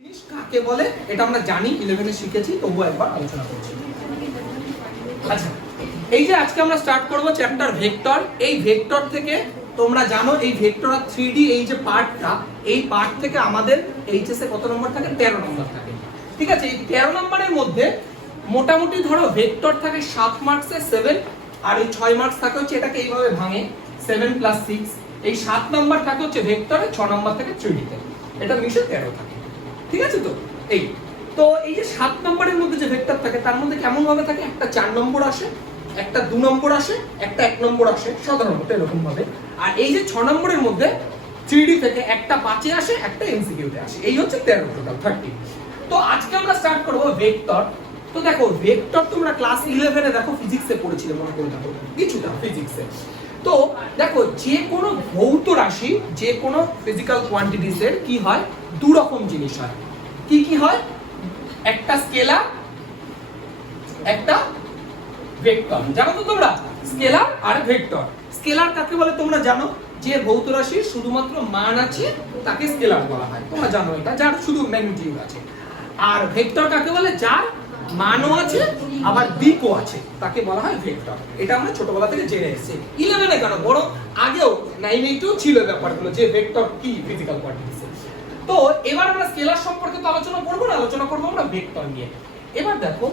জিনিস কাকে বলে এটা আমরা জানি, 11 এ শিখেছি, তবুও একবার আলোচনা করছি। আচ্ছা, এই যে আজকে আমরা স্টার্ট করব চ্যাপ্টার ভেক্টর। এই ভেক্টর থেকে তোমরা জানো এই ভেক্টর আর 3D এই যে পার্টটা, এই পার্ট থেকে আমাদের এইচএস এ কত নম্বর থাকে? 13 নম্বর থাকে। ঠিক আছে, এই 13 নম্বরের মধ্যে মোটামুটি ধরো ভেক্টর থাকে 7 মার্কসে 7, আর এই 6 মার্কস থাকে হচ্ছে এটাকে এইভাবে ভাঙে 7 + 6। এই 7 নম্বর থাকে হচ্ছে ভেক্টরে, 6 নম্বর থাকে 3D তে। এটা মিশে 13 থাকে। ঠিক আছে, তো এই এই যে 7 নম্বরের মধ্যে যে ভেক্টর থাকে তার মধ্যে কেমন ভাবে থাকে? একটা 4 নম্বর আসে, একটা 2 নম্বর আসে, একটা 1 নম্বর আসে, সাধারণত এরকম ভাবে। আর এই যে 6 নম্বরের মধ্যে 3D থেকে একটা 5 এ আসে, একটা এমসিকিউতে আসে। এই হচ্ছে 13 টোটাল 30। তো আজকে আমরা স্টার্ট করব ভেক্টর। তো দেখো ভেক্টর তোমরা ক্লাস 11 এ দেখো ফিজিক্সে পড়েছিলে মনে করে দেখো কিছুটা ফিজিক্সে। তো দেখো যে কোনো ভৌত রাশি, যে কোনো ফিজিক্যাল কোয়ান্টিটিস এর কি হয়? দু রকম জিনিস হয়। কি কি হয়? একটা স্কেলার, একটা ভেক্টর। জানো তো তোমরা স্কেলার আর ভেক্টর? স্কেলার কাকে বলে তোমরা জানো? যে ভৌত রাশির শুধুমাত্র মান আছে তাকে স্কেলার বলা হয়, তোমরা জানো এটা, যার শুধু ম্যাগনিটিউড আছে। আর ভেক্টর কাকে বলে? যার মানও আছে আবার দিকও আছে, তাকে বলা হয় ভেক্টর। এটা আমরা ছোটবেলা থেকে জেনে এসেছি। 11 এ কেন, বড় আগেও 9 এও ছিল ব্যাপারগুলো, যে ভেক্টর কি ফিজিক্যাল কোয়ান্টিটিস। তো এবার আমরা স্কেলার সম্পর্কে তো আলোচনা করব না, আলোচনা করব আমরা ভেক্টর নিয়ে। এবার দেখো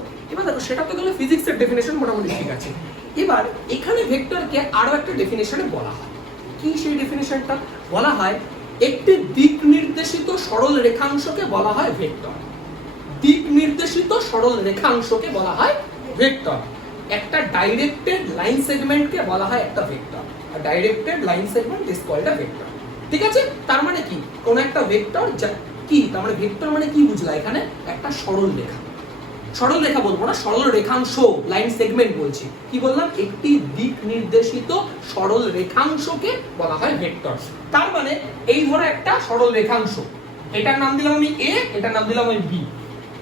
সেটা তো গেল ফিজিক্সের ডেফিনেশন, মোটামুটি ঠিক আছে। এবার এখানে ভেক্টরকে আরো একটা ডেফিনেশনে বলা হয়। কি সেই ডেফিনেশনটা? বলা হয় একটি দিক নির্দেশিত সরল রেখাংশকে বলা হয় ভেক্টর। দিক নির্দেশিত সরল রেখাংশকে বলা হয় ভেক্টর। একটা ডাইরেক্টেড লাইন সেগমেন্টকে বলা হয় একটা ভেক্টর। আর directed line segment is called a vector. ঠিক আছে, তার মানে কি? কোন একটা ভেক্টর কি, তার মানে ভেক্টর মানে কি বুঝলা এখানে? একটা সরল রেখা। সরল রেখা বলবো না, সরল রেখাংশ, লাইন সেগমেন্ট বলছি। কি বললাম? একটি দিক নির্দেশিত সরল রেখাংশকে বলা হয় ভেক্টর। তার মানে এই ধরো একটা সরল রেখাংশ, এটার নাম দিলাম আমি এ, এটার নাম দিলাম আমি বি।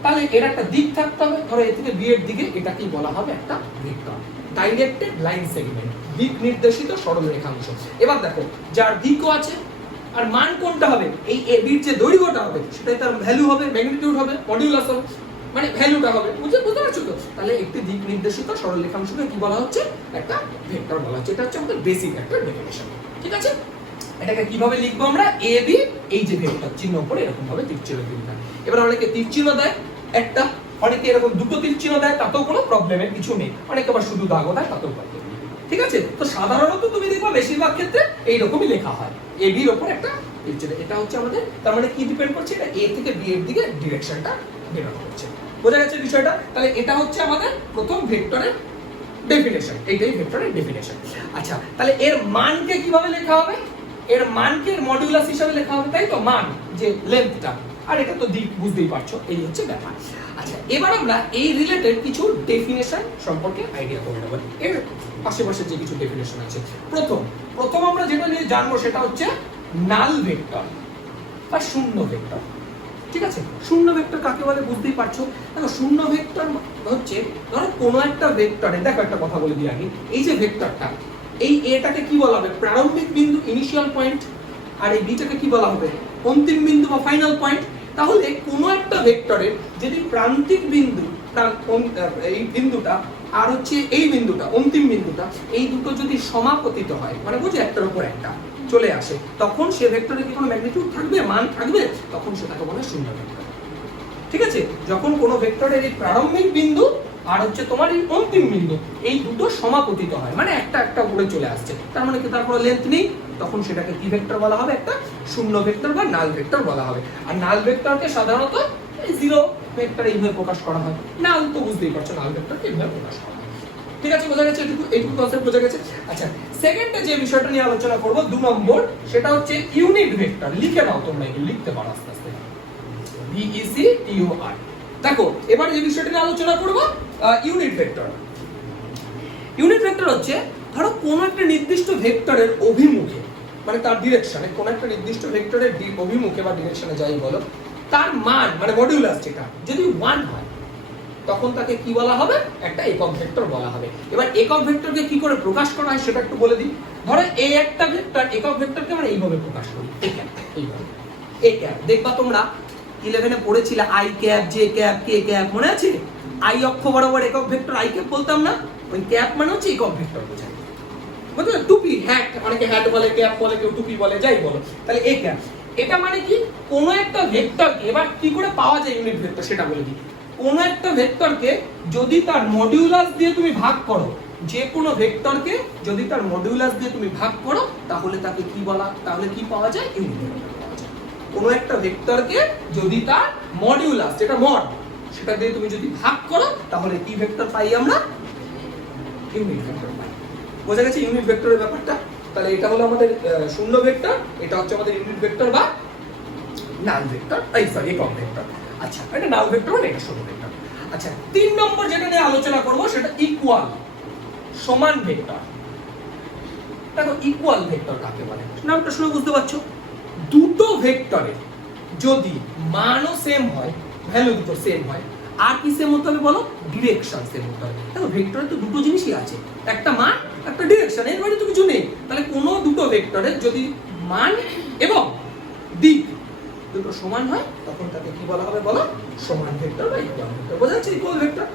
তাহলে এর একটা দিক থাকতে হবে, ধরো এ থেকে বি এর দিকে, এটাকেই বলা হবে একটা ভেক্টর। ডাইরেক্টেড লাইন সেগমেন্ট, দিক নির্দেশিত সরল রেখাংশ। এবার দেখো যার দিকও আছে আর মান কোনটা হবে? এই এ বির যে দৈর্ঘ্যটা হবে সেটাই তার ভ্যালু হবে, ম্যাগনিটিউড হবে, মডিউলাস হবে, মানে ভ্যালুটা হবে। বুঝতে পারছো তো? তাহলে একটি দিক নির্দেশিত সরল রেখাংশকে কি বলা হচ্ছে? একটা ভেক্টর বলা হচ্ছে। এটা হচ্ছে আমাদের বেসিক একটা ডেফিনিশন। ঠিক আছে, এটাকে কিভাবে লিখবো আমরা? এ বি, এই যে ভেক্টর চিহ্ন উপরে এরকম ভাবে তীর চিহ্ন দিতে। এবার অনেকে তীর চিহ্ন দেয় একটা, অনেকে এরকম দুটো তীর চিহ্ন দেয়, তাতেও কোনো প্রবলেমের কিছু নেই। অনেকে আবার শুধু দাগও দেয়, তাতেও প্রবলেম নেই। ঠিক আছে, তো সাধারণত তুমি দেখবা বেশিরভাগ ক্ষেত্রে এইরকমই লেখা হয়, এ বির উপর একটা তীর চিহ্ন। এটা হচ্ছে আমাদের, তার মানে কি ডিপেন্ড করছে? এটা এ থেকে বি এর দিকে ডিরেকশনটা ডিপেন্ড করছে। বোঝা গেছে বিষয়টা? তাহলে এটা হচ্ছে আমাদের প্রথম ভেক্টরের ডেফিনেশন, এইটাই ভেক্টরের ডেফিনেশন। আচ্ছা, তাহলে এর মানকে কিভাবে লেখা হবে? এর মানকে মডিউলাস হিসেবে লেখা হবে, তাই তো? মান যে লেন্থটা, আর এটা তো দিক, বুঝতেই পারছো, এই হচ্ছে ব্যাপার। আচ্ছা, এবার আমরা এই রিলেটেড কিছু ডেফিনেশন সম্পর্কে আইডিয়া করে নেব। এর পাশে যে কিছু ডেফিনেশন আছে, প্রথম আমরা যেটা নিয়ে জানবো সেটা হচ্ছে নাল ভেক্টর বা শূন্য ভেক্টর। ঠিক আছে, শূন্য ভেক্টর কাকে বলে বুঝতেই পারছো। দেখো শূন্য ভেক্টর হচ্ছে, ধরো কোনো একটা ভেক্টরে, দেখো একটা কথা বলে দিই আগে, এই যে ভেক্টরটা, এই এটাকে কি বলা হবে? প্রারম্ভিক বিন্দু, ইনিশিয়াল পয়েন্ট। আর এই বিটাকে কি বলা হবে? অন্তিম বিন্দু বা ফাইনাল পয়েন্ট। তাহলে কোনো একটা ভেক্টরের যদি প্রান্তিক বিন্দু, এই বিন্দুটা আর হচ্ছে এই বিন্দুটা, অন্তিম বিন্দুটা, এই দুটো যদি সমাপতিত হয়, মানে বুঝে একটার উপর একটা চলে আসে, তখন সে ভেক্টরে কি কোনো ম্যাগনিটিউড থাকবে, মান থাকবে? তখন সেটাকে বলে শূন্য ভেক্টর। ঠিক আছে, যখন কোনো ভেক্টরের এই প্রারম্ভিক বিন্দু আর হচ্ছে তোমার এই অন্তিম বিন্দু, এই দুটো সমাপতিত হয়, মানে একটা উপরে চলে আসছে, তার মানে কি তার কোনো লেন্থ নেই, তখন সেটাকে কি ভেক্টর বলা হবে? একটা শূন্য ভেক্টর বা নাল ভেক্টর বলা হবে। আর নাল ভেক্টরকে সাধারণত জিরো ভেক্টর এইভাবে প্রকাশ করা হয়। নাল তো বুঝতেই পারছো, নাল ভেক্টরকে এইভাবে প্রকাশ করা হয়। ঠিক আছে, বোঝা গেছে? এইটুকু কনসেপ্ট বোঝা গেছে। আচ্ছা, সেকেন্ডে যে বিষয়টা নিয়ে আলোচনা করব 2 নম্বর, সেটা হচ্ছে ইউনিট ভেক্টর। লিখে নাও তোমরা, এগুলো লিখতে পারো আস্তে আস্তে, VECTOR। দেখো এবার যে বিষয়টা নিয়ে আলোচনা করব ইউনিট ভেক্টর। ইউনিট ভেক্টর হচ্ছে, ধরো কোন একটা নির্দিষ্ট ভেক্টরের অভিমুখে, মানে তার ডিরেকশনে, কোন একটা নির্দিষ্ট ভেক্টরের অভিমুখে বা ডিরেকশনে যাই বলো, তার মান মানে মডিউলাস যেটা যদি 1 হয়, তখন তাকে কি বলা হবে? একটা একক ভেক্টর বলা হবে। এবার একক ভেক্টরকে কি করে প্রকাশ করা হয় সেটা একটু বলে দিই। ধরো এই একটা ভেক্টর, একক ভেক্টরকে আমরা এইভাবে প্রকাশ করি, এইভাবে। দেখবা তোমরা 11-এ পড়েছিলে i cap, j cap, k cap, মনে আছে? আই অক্ষ বরাবর একক ভেক্টর আই ক্যাপ বলতাম না? ওই ক্যাপ মানে হচ্ছে একক ভেক্টর বোঝায়। বুঝলে? টুপি, হ্যাট, অনেকে হ্যাট বলে, ক্যাপ বলে, কেউ টুপি বলে, যাই বলো। তাহলে এই ক্যাপ, এটা মানে কি? কোন একটা ভেক্টরকে, এবার কি করে পাওয়া যায় ইউনিট ভেক্টর সেটা বলে দিই। কোন একটা ভেক্টরকে যদি তার মডিউলাস দিয়ে তুমি ভাগ করো, যে কোনো ভেক্টরকে যদি তার মডিউলাস দিয়ে তুমি ভাগ করো, তাহলে তাকে কি বলা, তাহলে কি পাওয়া যায়? ইউনিট ভেক্টর পাওয়া যায়। কোন একটা ভেক্টরকে যদি তার মডিউলাস, যেটা মড, সেটা দিয়ে তুমি যদি ভাগ করো, তাহলে কি ভেক্টর পাই আমরা? ইউনিট ভেক্টর পাই। বোঝা গেছে ইউনিট ভেক্টরের ব্যাপারটা? তাহলে এটা হলো আমাদের শূন্য ভেক্টর, এটা হচ্ছে আমাদের ইউনিট ভেক্টর বা নাল ভেক্টর, সরি একক ভেক্টর। আচ্ছা, এটা নাল ভেক্টর মানে এটা শূন্য ভেক্টর। আচ্ছা, 3 নম্বর যেটা নিয়ে আলোচনা করব সেটা ইকুয়াল, সমান ভেক্টর। দেখো ইকুয়াল ভেক্টর কাকে বলে? নামটা শুনে বুঝতে পারছো? দুটো ভেক্টরের যদি মানও সেম হয়, ভ্যালু দুটো সেম হয়, আর কি সেম হতে হবে বলো? ডিরেকশন সেম হতে হবে। দেখো ভেক্টরে তো দুটো জিনিসই আছে, একটা মান, একটা ডিরেকশন, এর বাইরে তো কিছু নেই। তাহলে কোনো দুটো ভেক্টরের যদি মান এবং দিক দুটো সমান হয়, তখন তাকে কি বলা হবে বলো? সমান ভেক্টর বা ইকুয়াল ভেক্টর। বোঝা যাচ্ছে? Equal vector,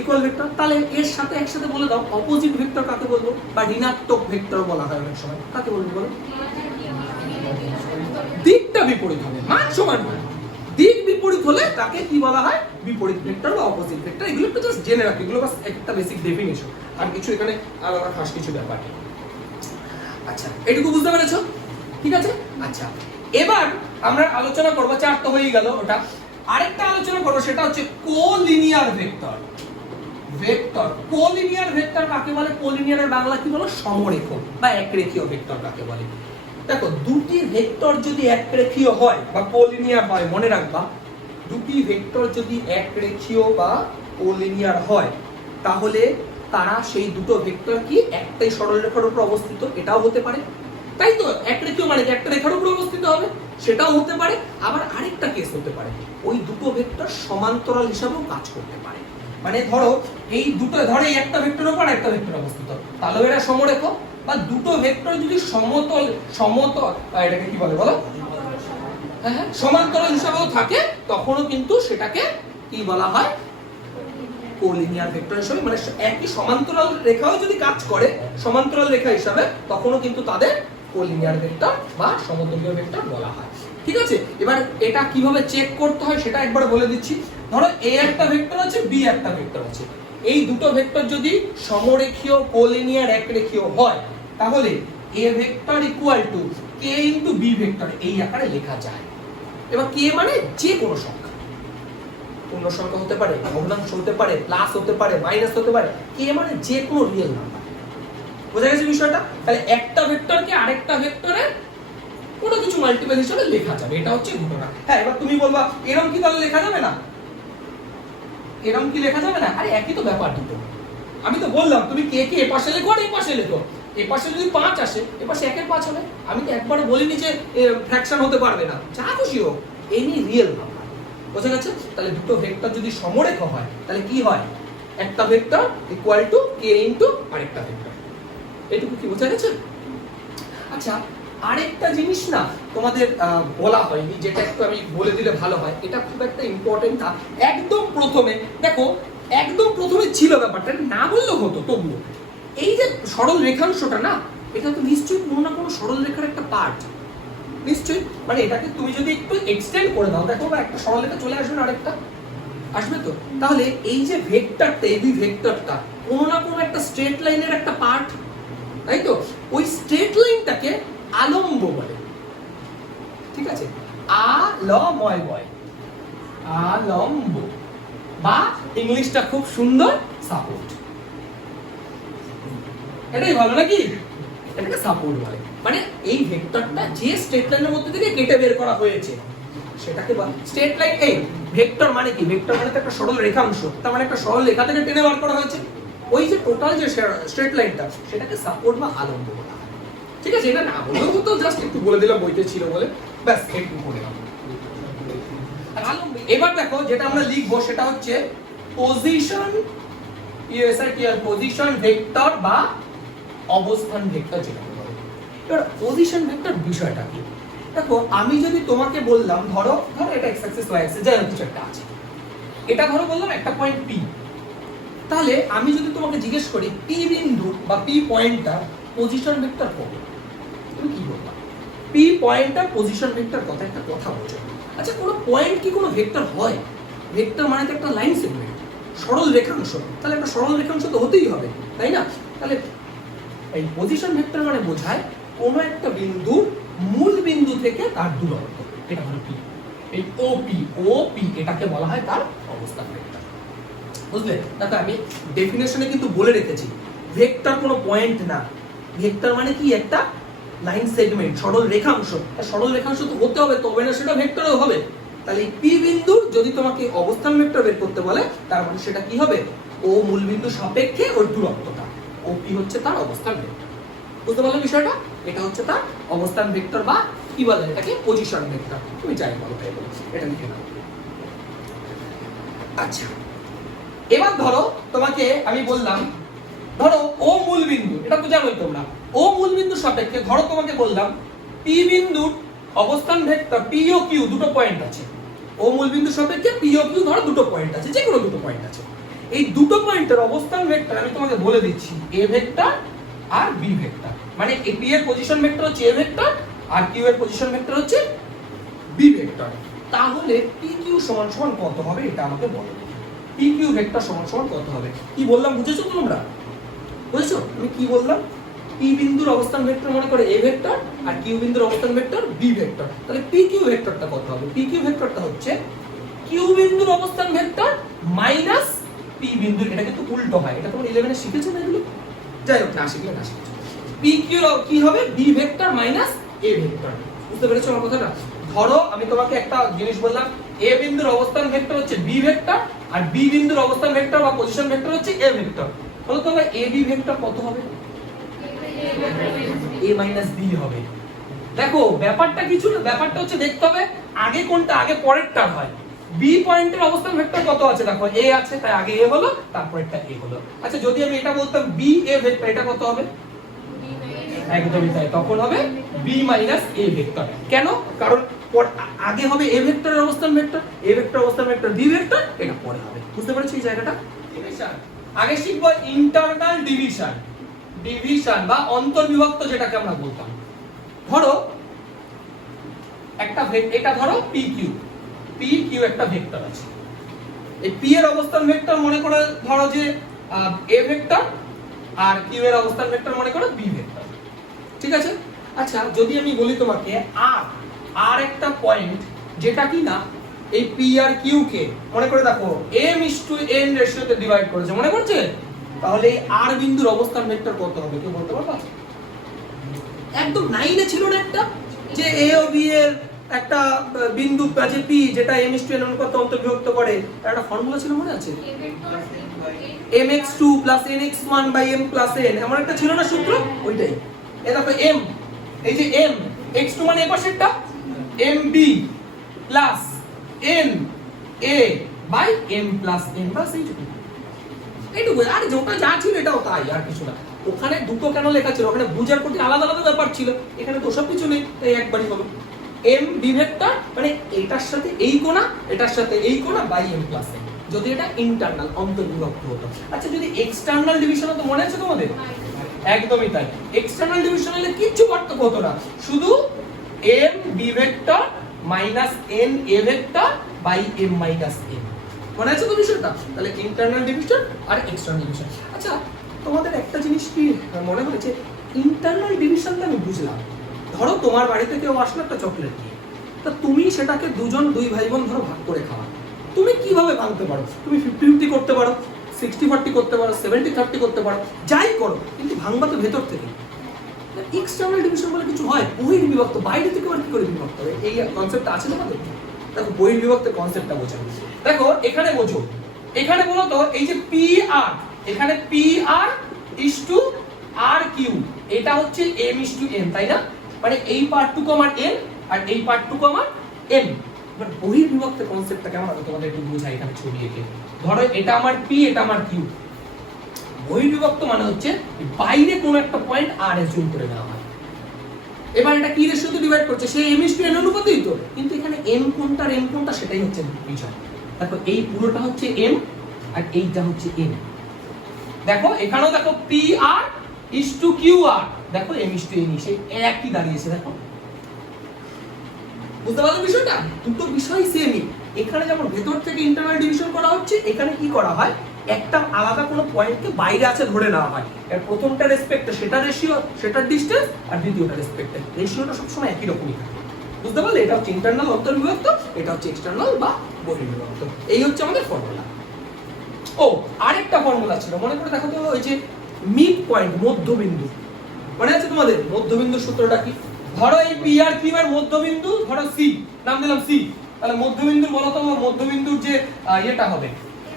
equal vector. তাহলে এর সাথে একসাথে বলে দাও অপোজিট ভেক্টর কাকে বলবো? বা ঋণাত্মক ভেক্টর বলা হয় অনেক সময়, কাকে বলবো বলো? দিকটা বিপরীত হবে, মান সমান হয়, দিক বিপরীত হলে তাকে কি বলা হয়? বিপরীত ভেক্টর বা অপোজিট ভেক্টর। এগুলো একটু জাস্ট জেনে রাখো, এগুলো বাস একটা বেসিক ডেফিনিশন, আর কিছু এখানে আলাদা খাস কিছু ব্যাপার নেই। আচ্ছা, এটুকু বুঝতে পেরেছো? ঠিক আছে। আচ্ছা, এবার আমরা আলোচনা করব, 4 তো হয়ে গেল ওটা। আরেকটা আলোচনা করব, সেটা হচ্ছে collinear vector. Vector collinear vector কাকে বলে? কোলিনিয়ারের বাংলা কি বলো? সমরেখ বা একরেখীয় ভেক্টর কাকে বলে? দেখো দুটি ভেক্টর যদি একরেখীয় হয় বা কোলিনিয়ার হয়, মনে রাখবা দুটি ভেক্টর যদি একরেখীয় বা কোলিনিয়ার হয়, তাহলে তারা সেই দুটো ভেক্টর কি একটাই সরলরেখার উপর অবস্থিত, এটাও হতে পারে। তাই তো, একরেখীয় মানে একটা রেখার উপর অবস্থিত হবে, সেটাও হতে পারে। আবার আরেকটা কেস হতে পারে, ওই দুটো ভেক্টর সমান্তরাল হিসাবেও কাজ করতে পারে। মানে ধরো এই দুটো, ধরো এই একটা ভেক্টরের উপর একটা ভেক্টর অবস্থিত, তাহলে এরা সমরেখ। বা দুটো ভেক্টর যদি সমতল, এটাকে কি বলে বলো? হ্যাঁ, সমান্তরাল হিসাবেও থাকে, তখনও কিন্তু সেটাকে কি বলা হয়? কোলিনিয়ার ভেক্টর হিসেবে। মানে একই সমান্তরাল রেখাও যদি কাজ করে সমান্তরাল রেখা হিসাবে, তখনও কিন্তু তাদের কোলিনিয়ার ভেক্টর বা সমতলীয় ভেক্টর বলা হয়। ঠিক আছে। এবার এটা কিভাবে চেক করতে হয় সেটা একবার বলে দিচ্ছি। ধরো এ একটা ভেক্টর আছে, বি একটা ভেক্টর আছে, এই দুটো ভেক্টর যদি সমরেখীয়, কোলিনিয়ার, একরেখীয় হয়, তাহলে A vector equal to k into B vector এই আকারে লেখা যায়। এবার কে মানে যে কোনো সংখ্যা, পূর্ণ সংখ্যা হতে পারে, ভগ্নাংশ হতে পারে, প্লাস হতে পারে, মাইনাস হতে পারে, কে মানে যে কোনো রিয়েল নাম্বার। বোঝা গেছে বিষয়টা? তাহলে একটা ভেক্টরকে আরেকটা ভেক্টরের কোনো কিছু মাল্টিপল হিসেবে লেখা যাবে, এটা হচ্ছে ঘটনা। হ্যাঁ, এবার তুমি বলবা এরকম কি তাহলে লেখা যাবে না? এরকম কি লেখা যাবে না? আরে একই তো ব্যাপার দুটো। আমি তো বললাম তুমি কে কে এপাশে লেখো আর এপাশে লেখো। এপাশে যদি 5 আসে, এপাশে 1 এর 5 হবে। আমি তো একবারও বলিনি যে ফ্র্যাকশন হতে পারবে না, যা খুশি হোক, এনি রিয়েল নাম্বার। বোঝা গেছে? তাহলে দুটো ভেক্টর যদি সমরেখ হয়, তাহলে কি হয়? একটা vector equal to k into আরেকটা ভেক্টর। এটুকু কি বোঝা গেছে? আচ্ছা, আরেকটা জিনিস না তোমাদের বলা হয়নি, যেটা একটু আমি বলে দিলে ভালো হয়, এটা খুব একটা ইম্পর্টেন্ট না। একদম প্রথমে দেখো, একদম প্রথমে ছিল ব্যাপারটা, না বললেও হতো তবুও। এই যে সরল রেখাংশটা না, এটা তো নিশ্চয়ই কোনো না কোনো সরল রেখার একটা পার্ট, নিশ্চয়ই। মানে এটাকে তুমি যদি একটু এক্সটেন্ড করে দাও, দেখো একটা সরল রেখা চলে আসবে না, আরেকটা আসবে তো। তাহলে এই যে ভেক্টরটা, এবি ভেক্টরটা কোনো না কোনো একটা স্ট্রেট লাইনের একটা পার্ট, তাই তো? ওই স্ট্রেট লাইনটাকে আলম্ব বলে। ঠিক আছে, আলময় বয়, আলম্ব, বা ইংলিশটা খুব সুন্দর, সাপোর্ট। এটাই ভালো নাকি? এটাকে সাপোর্ট বলে। মানে এই ভেক্টরটা যে স্ট্রেট লাইনের মধ্যে থেকে কেটে বের করা হয়েছে, সেটাকে বলে স্ট্রেট লাইন। এই ভেক্টর মানে কি? ভেক্টর মানে তো একটা সরল রেখাংশ, তার মানে একটা সরল রেখা থেকে টেনে বার করা হয়েছে। ওই যে টোটাল যে স্ট্রেট লাইনটা, সেটাকে সাপোর্ট বা আলম্ব বলা হয়। ঠিক আছে, এটা না বলেও তো, জাস্ট একটু বলে দিলাম, বইতে ছিল বলে, ব্যাস একটু বলে দিলাম। এবার দেখো যেটা আমরা লিখবো সেটা হচ্ছে পজিশন, পজিশন ভেক্টর বা অবস্থান ভেক্টর যেটা বলে। এবার পজিশন ভেক্টর বিষয়টা কি? দেখো আমি যদি তোমাকে বললাম ধরো ধরো এটা x অ্যাক্সিস y অ্যাক্সিস যাই হোক কিছু একটা আছে, এটা ধরো বললাম একটা পয়েন্ট P, তাহলে আমি যদি তোমাকে জিজ্ঞেস করি P বিন্দু বা P পয়েন্টটার পজিশন ভেক্টর কত, তুমি কি বলবা? P পয়েন্টটার পজিশন ভেক্টর কত, একটা কথা বলছো। আচ্ছা কোনো পয়েন্ট কি কোনো ভেক্টর হয়? ভেক্টর মানে তো একটা লাইন সেগমেন্ট, সরল রেখাংশ, তাহলে একটা সরল রেখাংশ তো হতেই হবে, তাই না? তাহলে এই পজিশন ভেক্টর মানে বোঝায় কোনো একটা বিন্দু মূল বিন্দু থেকে তার দূরত্ব, এটা হলো P। এই OP এটাকে বলা হয় তার অবস্থান ভেক্টর, বুঝলে? দেখো আমি ডেফিনেশনে কিন্তু বলে রেখেছি ভেক্টর কোনো পয়েন্ট না, ভেক্টর মানে কি একটা লাইন সেগমেন্ট, সরল রেখাংশ। সরল রেখাংশ তো হতে হবে, তবে না সেটা ভেক্টরও হবে। তাহলে এই P বিন্দুর যদি তোমাকে অবস্থান ভেক্টর বের করতে বলে, তার মানে সেটা কি হবে? ও মূল বিন্দু সাপেক্ষে ওর দূরত্বটা, OP হচ্ছে তার অবস্থান ভেক্টর। বুঝতে পারলে বিষয়টা? এটা হচ্ছে তার অবস্থান ভেক্টর বা কি বলে এটাকে পজিশন ভেক্টর, তুমি যাই বলো তাই বলো, এটা লিখে নাও। আচ্ছা এবার ধরো তোমাকে আমি বললাম ধরো ও মূল বিন্দু, এটা তো জানোই তোমরা, ও মূল বিন্দু সাপেক্ষে ধরো তোমাকে বললাম P বিন্দুর অবস্থান ভেক্টর P ও Q দুটো পয়েন্ট আছে, ও মূল বিন্দু সাপেক্ষে P ও Q ধরো দুটো পয়েন্ট আছে, যে কোনো দুটো পয়েন্ট আছে। এই দুটো পয়েন্টের অবস্থান ভেক্টর আমি তোমাকে বলে দিচ্ছি A ভেক্টর আর B ভেক্টর, মানে P এর পজিশন ভেক্টর হচ্ছে A ভেক্টর আর Q এর পজিশন ভেক্টর হচ্ছে B ভেক্টর। তাহলে PQ সমান সমান কত হবে এটা আমাকে বলো। PQ ভেক্টর সমান সমান কত হবে? কি বললাম বুঝেছো তোমরা? বুঝেছো আমি কি বললাম? P বিন্দুর অবস্থান ভেক্টর মনে করে A ভেক্টর আর Q বিন্দুর অবস্থান ভেক্টর B ভেক্টর। তাহলে PQ ভেক্টরটা কত হবে? PQ ভেক্টরটা হচ্ছে Q বিন্দুর অবস্থান ভেক্টর মাইনাস P বিন্দুর, এটা কিন্তু উল্টো হয়, এটা তোমরা 11 এ শিখেছো না এগুলো? যাই হোক না শিখলে না শিখেছো। PQ কি হবে? B vector minus A vector. বুঝতে পেরেছো আমার কথাটা? ধরো আমি তোমাকে একটা জিনিস বললাম, A বিন্দুর অবস্থান ভেক্টর হচ্ছে B ভেক্টর আর B বিন্দুর অবস্থান ভেক্টর বা পজিশন ভেক্টর হচ্ছে A ভেক্টর। তাহলে তোমরা AB ভেক্টর কত হবে? A মাইনাস B হবে। দেখো ব্যাপারটা কিছু না, ব্যাপারটা হচ্ছে দেখতে হবে আগে কোনটা আগে পরেরটা হয়। B পয়েন্টের অবস্থান ভেক্টর কত আছে দেখো, A আছে তাই আগে A হলো, তারপরেরটা A হলো। আচ্ছা যদি আমি এটা বলতাম B A ভেক্টর, এটা কত হবে? একদমই তাই, তখন হবে B মাইনাস A ভেক্টর। কেন? কারণ আগে হবে A ভেক্টরের অবস্থান ভেক্টর, A ভেক্টর অবস্থান ভেক্টর B ভেক্টর, এটা পরে হবে। বুঝতে পেরেছো এই জায়গাটা? ডিভিশন আগে শিখবো, ইন্টারনাল ডিভিশন, ডিভিশন বা অন্তর্বিভক্ত যেটাকে আমরা বলতাম। ধরো একটা এটা ধরো PQ, PQ একটা ভেক্টর আছে। এই P এর অবস্থান ভেক্টর মনে করে ধরো যে A ভেক্টর আর Q এর অবস্থান ভেক্টর মনে করো B ভেক্টর, ঠিক আছে? আচ্ছা যদি আমি বলি তোমাকে আর একটা পয়েন্ট যেটা কি না এই P আর Q কে মনে করে দেখো m:n রেশিওতে ডিভাইড করেছে, মনে করছে? তাহলে এই R বিন্দুর অবস্থান ভেক্টর কত হবে কেউ বলতে পারবা? একদম 9 এ ছিল না একটা যে A ও B এর একটা বিন্দু আছে P যেটা m:n অনুপাতে অন্তর্বিভক্ত করে, একটা ফর্মুলা ছিল মনে আছে? mx2 nx1 m+n এমন একটা ছিল না সূত্র, ওইটাই। এই দেখো m, এই যে m x2 মানে এই পাশেরটা mb n a m+n, বাস এইটুকু। আর যেটা যা ছিল এটাও তাই, আর কিছু না। ওখানে দুটো কেন লেখা ছিল, ওখানে বুঝার প্রতি আলাদা আলাদা ব্যাপার ছিল, এখানে তো সব কিছু নেই, তাই একবারই হলো m b ভেক্টর মানে এটার সাথে এই কোণা, এটার সাথে এই কোণা m+n, যদি এটা ইন্টারনাল অন্তর্বিভক্ত হতো। আচ্ছা যদি এক্সটার্নাল ডিভিশন হতো মনে আছে তোমাদের? একদমই তাই, এক্সটার্নাল ডিভিশন হলে কিচ্ছু পার্থক্য হতো না, শুধু m b vector minus n a vector m-n, মনে আছে তো বিষয়টা? তাহলে ইন্টারনাল ডিভিশন আর এক্সটার্নাল ডিভিশন। আচ্ছা তোমাদের একটা জিনিস কি মনে হয়েছে, ইন্টারনাল ডিভিশনটা আমি বুঝলাম, ধরো তোমার বাড়িতে কেউ আসলো একটা চকলেট নিয়ে, তা তুমি সেটাকে দুই ভাই বোন ধরো ভাগ করে খাওয়া, তুমি কিভাবে ভাঙতে পারো? তুমি 50-50 করতে পারো, 60-40 করতে পারো, 70-30 করতে পারো, যাই করো, কিন্তু ভাঙবা তো ভেতর থেকে। এক্সটার্নাল ডিভিশন বলে কিছু হয়, বহির্বিভক্ত, বাইরে থেকে আর কি করে বিভক্ত হবে, এই কনসেপ্টটা আছে তোমাদের? দেখো বহির্বিভক্তের কনসেপ্টটা বোঝো। দেখো এখানে বোঝো, এখানে বলো তো এই যে পি আর, এখানে P R is to R Q, এটা হচ্ছে এম ইস টু এন, তাই না? মানে এই পার্টটুকু আমার এন আর এই পার্টটুকু আমার এন। এবার বহির্বিভক্তের কনসেপ্টটা কেমন হবে তোমাদের একটু বোঝাই এখানে ছবি এঁকে। ধরো এটা আমার পি, এটা আমার কিউ। বহির্বিভক্ত মানে হচ্ছে বাইরে কোনো একটা পয়েন্ট আর এসিউম করে নেওয়া হয়, এবার এটা কি রেশিওতে ডিভাইড করছে, সেই m/n অনুপাতেই তো, কিন্তু এখানে m কোনটা n কোনটা সেটাই হচ্ছে বিষয়। দেখো এই পুরোটা হচ্ছে m আর এইটা হচ্ছে n। দেখো এখানেও দেখো PR is to QR, দেখো m/n সেই একই দাঁড়িয়েছে। দেখো বুঝতে পারছো বিষয়টা, দুটো বিষয় সেমই। এখানে যেমন ভেতর থেকে ইন্টারনাল ডিভিশন করা হচ্ছে, এখানে কি করা হয়, একটা আলাদা কোনো পয়েন্টকে বাইরে আছে ধরে নেওয়া হয়। এর প্রথমটা রেসপেক্টে সেটা রেশিও, সেটার ডিসটেন্স, আর দ্বিতীয়টা রেসপেক্টে রেশিওটা সবসময় একই রকমই থাকে। বুঝতে পারলে, এটা হচ্ছে ইন্টারনাল অন্তর্বিভক্ত, এটা হচ্ছে এক্সটার্নাল বা বহির্বিভক্ত। এই হচ্ছে আমাদের ফর্মুলা। ও আরেকটা ফর্মুলা ছিল, মনে করে দেখো তো, ওই যে মিড পয়েন্ট, মধ্যবিন্দু, মনে আছে তোমাদের মধ্যবিন্দুর সূত্রটা কি? ধরো এই পি আর কিউ এর মধ্যবিন্দু ধরো সি, নাম দিলাম সি। তাহলে মধ্যবিন্দু বলো তো, মধ্যবিন্দুর যে এটা হবে,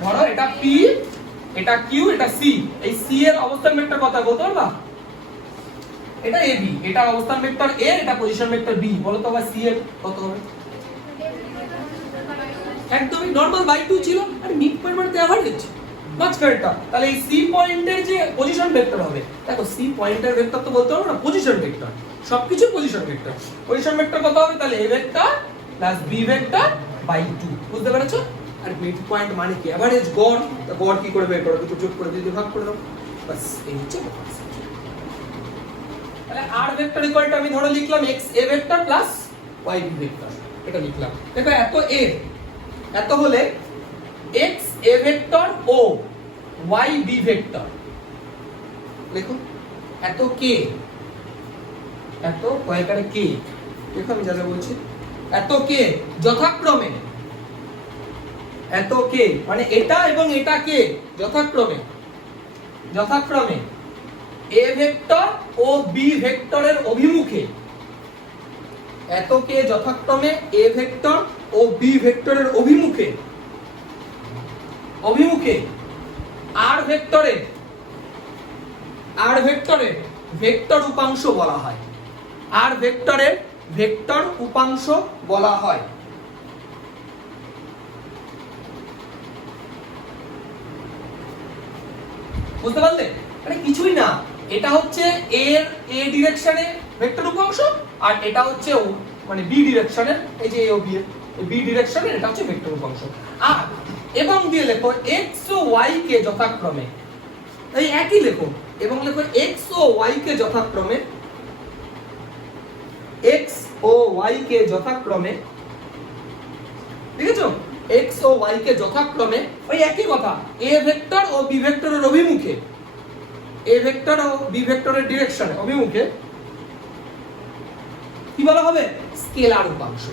ধরো এটা পি, এটা কিউ, এটা সি। এই সি এর অবস্থান ভেক্টর কত বলতে পারবা? এটা এ বি, এটা অবস্থান ভেক্টর এ, এটা পজিশন ভেক্টর বি। বলো তো ভাই সি এর কত হবে? একদমই নরমাল বাই 2 ছিল। আর মিড পয়েন্ট মানে এভারেজ, মাঝখানেরটা। তাহলে এই সি পয়েন্টের যে পজিশন ভেক্টর হবে, দেখো সি পয়েন্টের ভেক্টর তো বলতে পারবো না, পজিশন ভেক্টর, সবকিছু পজিশন ভেক্টর। পজিশন ভেক্টর কত হবে? তাহলে A vector plus B vector by 2। বুঝতে পেরেছো? আর মিড পয়েন্ট মানে কি? এভারেজ, গড়। তো গড় কি করে বের করো? দুটো যোগ করে দিয়ে ভাগ করে দাও, বাস এই হচ্ছে। তাহলে আর ভেক্টর ইকুয়াল টু আমি ধরো লিখলাম x a vector plus y b vector, এটা লিখলাম। দেখো এত হলে x a ভেক্টর ও y b ভেক্টর, দেখো এত কয়েকারে k, দেখো আমি যা যা বলছি, এত k যথাক্রমে, এত k মানে এটা এবং এটা k যথাক্রমে a ভেক্টর ও b ভেক্টরের অভিমুখে, এত k যথাক্রমে a ভেক্টর ও b ভেক্টরের অভিমুখে r ভেক্টরে ভেক্টর উপাংশ বলা হয়। r ভেক্টরে ভেক্টর উপাংশ বলা হয়। বুঝতে পারলে? মানে কিছুই না, এটা হচ্ছে এর a ডিরেকশনে ভেক্টর উপাংশ, আর এটা হচ্ছে মানে b ডিরেকশনের, এই যে a ও b এর b ডিরেকশনের এটা হচ্ছে ভেক্টর উপাংশ। আর এবং দিয়ে লেখো x ও y কে যথাক্রমে, এই একই লেখো, এবং লেখো x ও y কে যথাক্রমে, x ও y কে যথাক্রমে, দেখেছো? x ও y কে যথাক্রমে, ওই একই কথা, a ভেক্টর ও b ভেক্টরের অভিমুখে, a ভেক্টর ও b ভেক্টরের ডিরেকশনে, অভিমুখে কি বলা হবে? স্কেলার উপাংশ।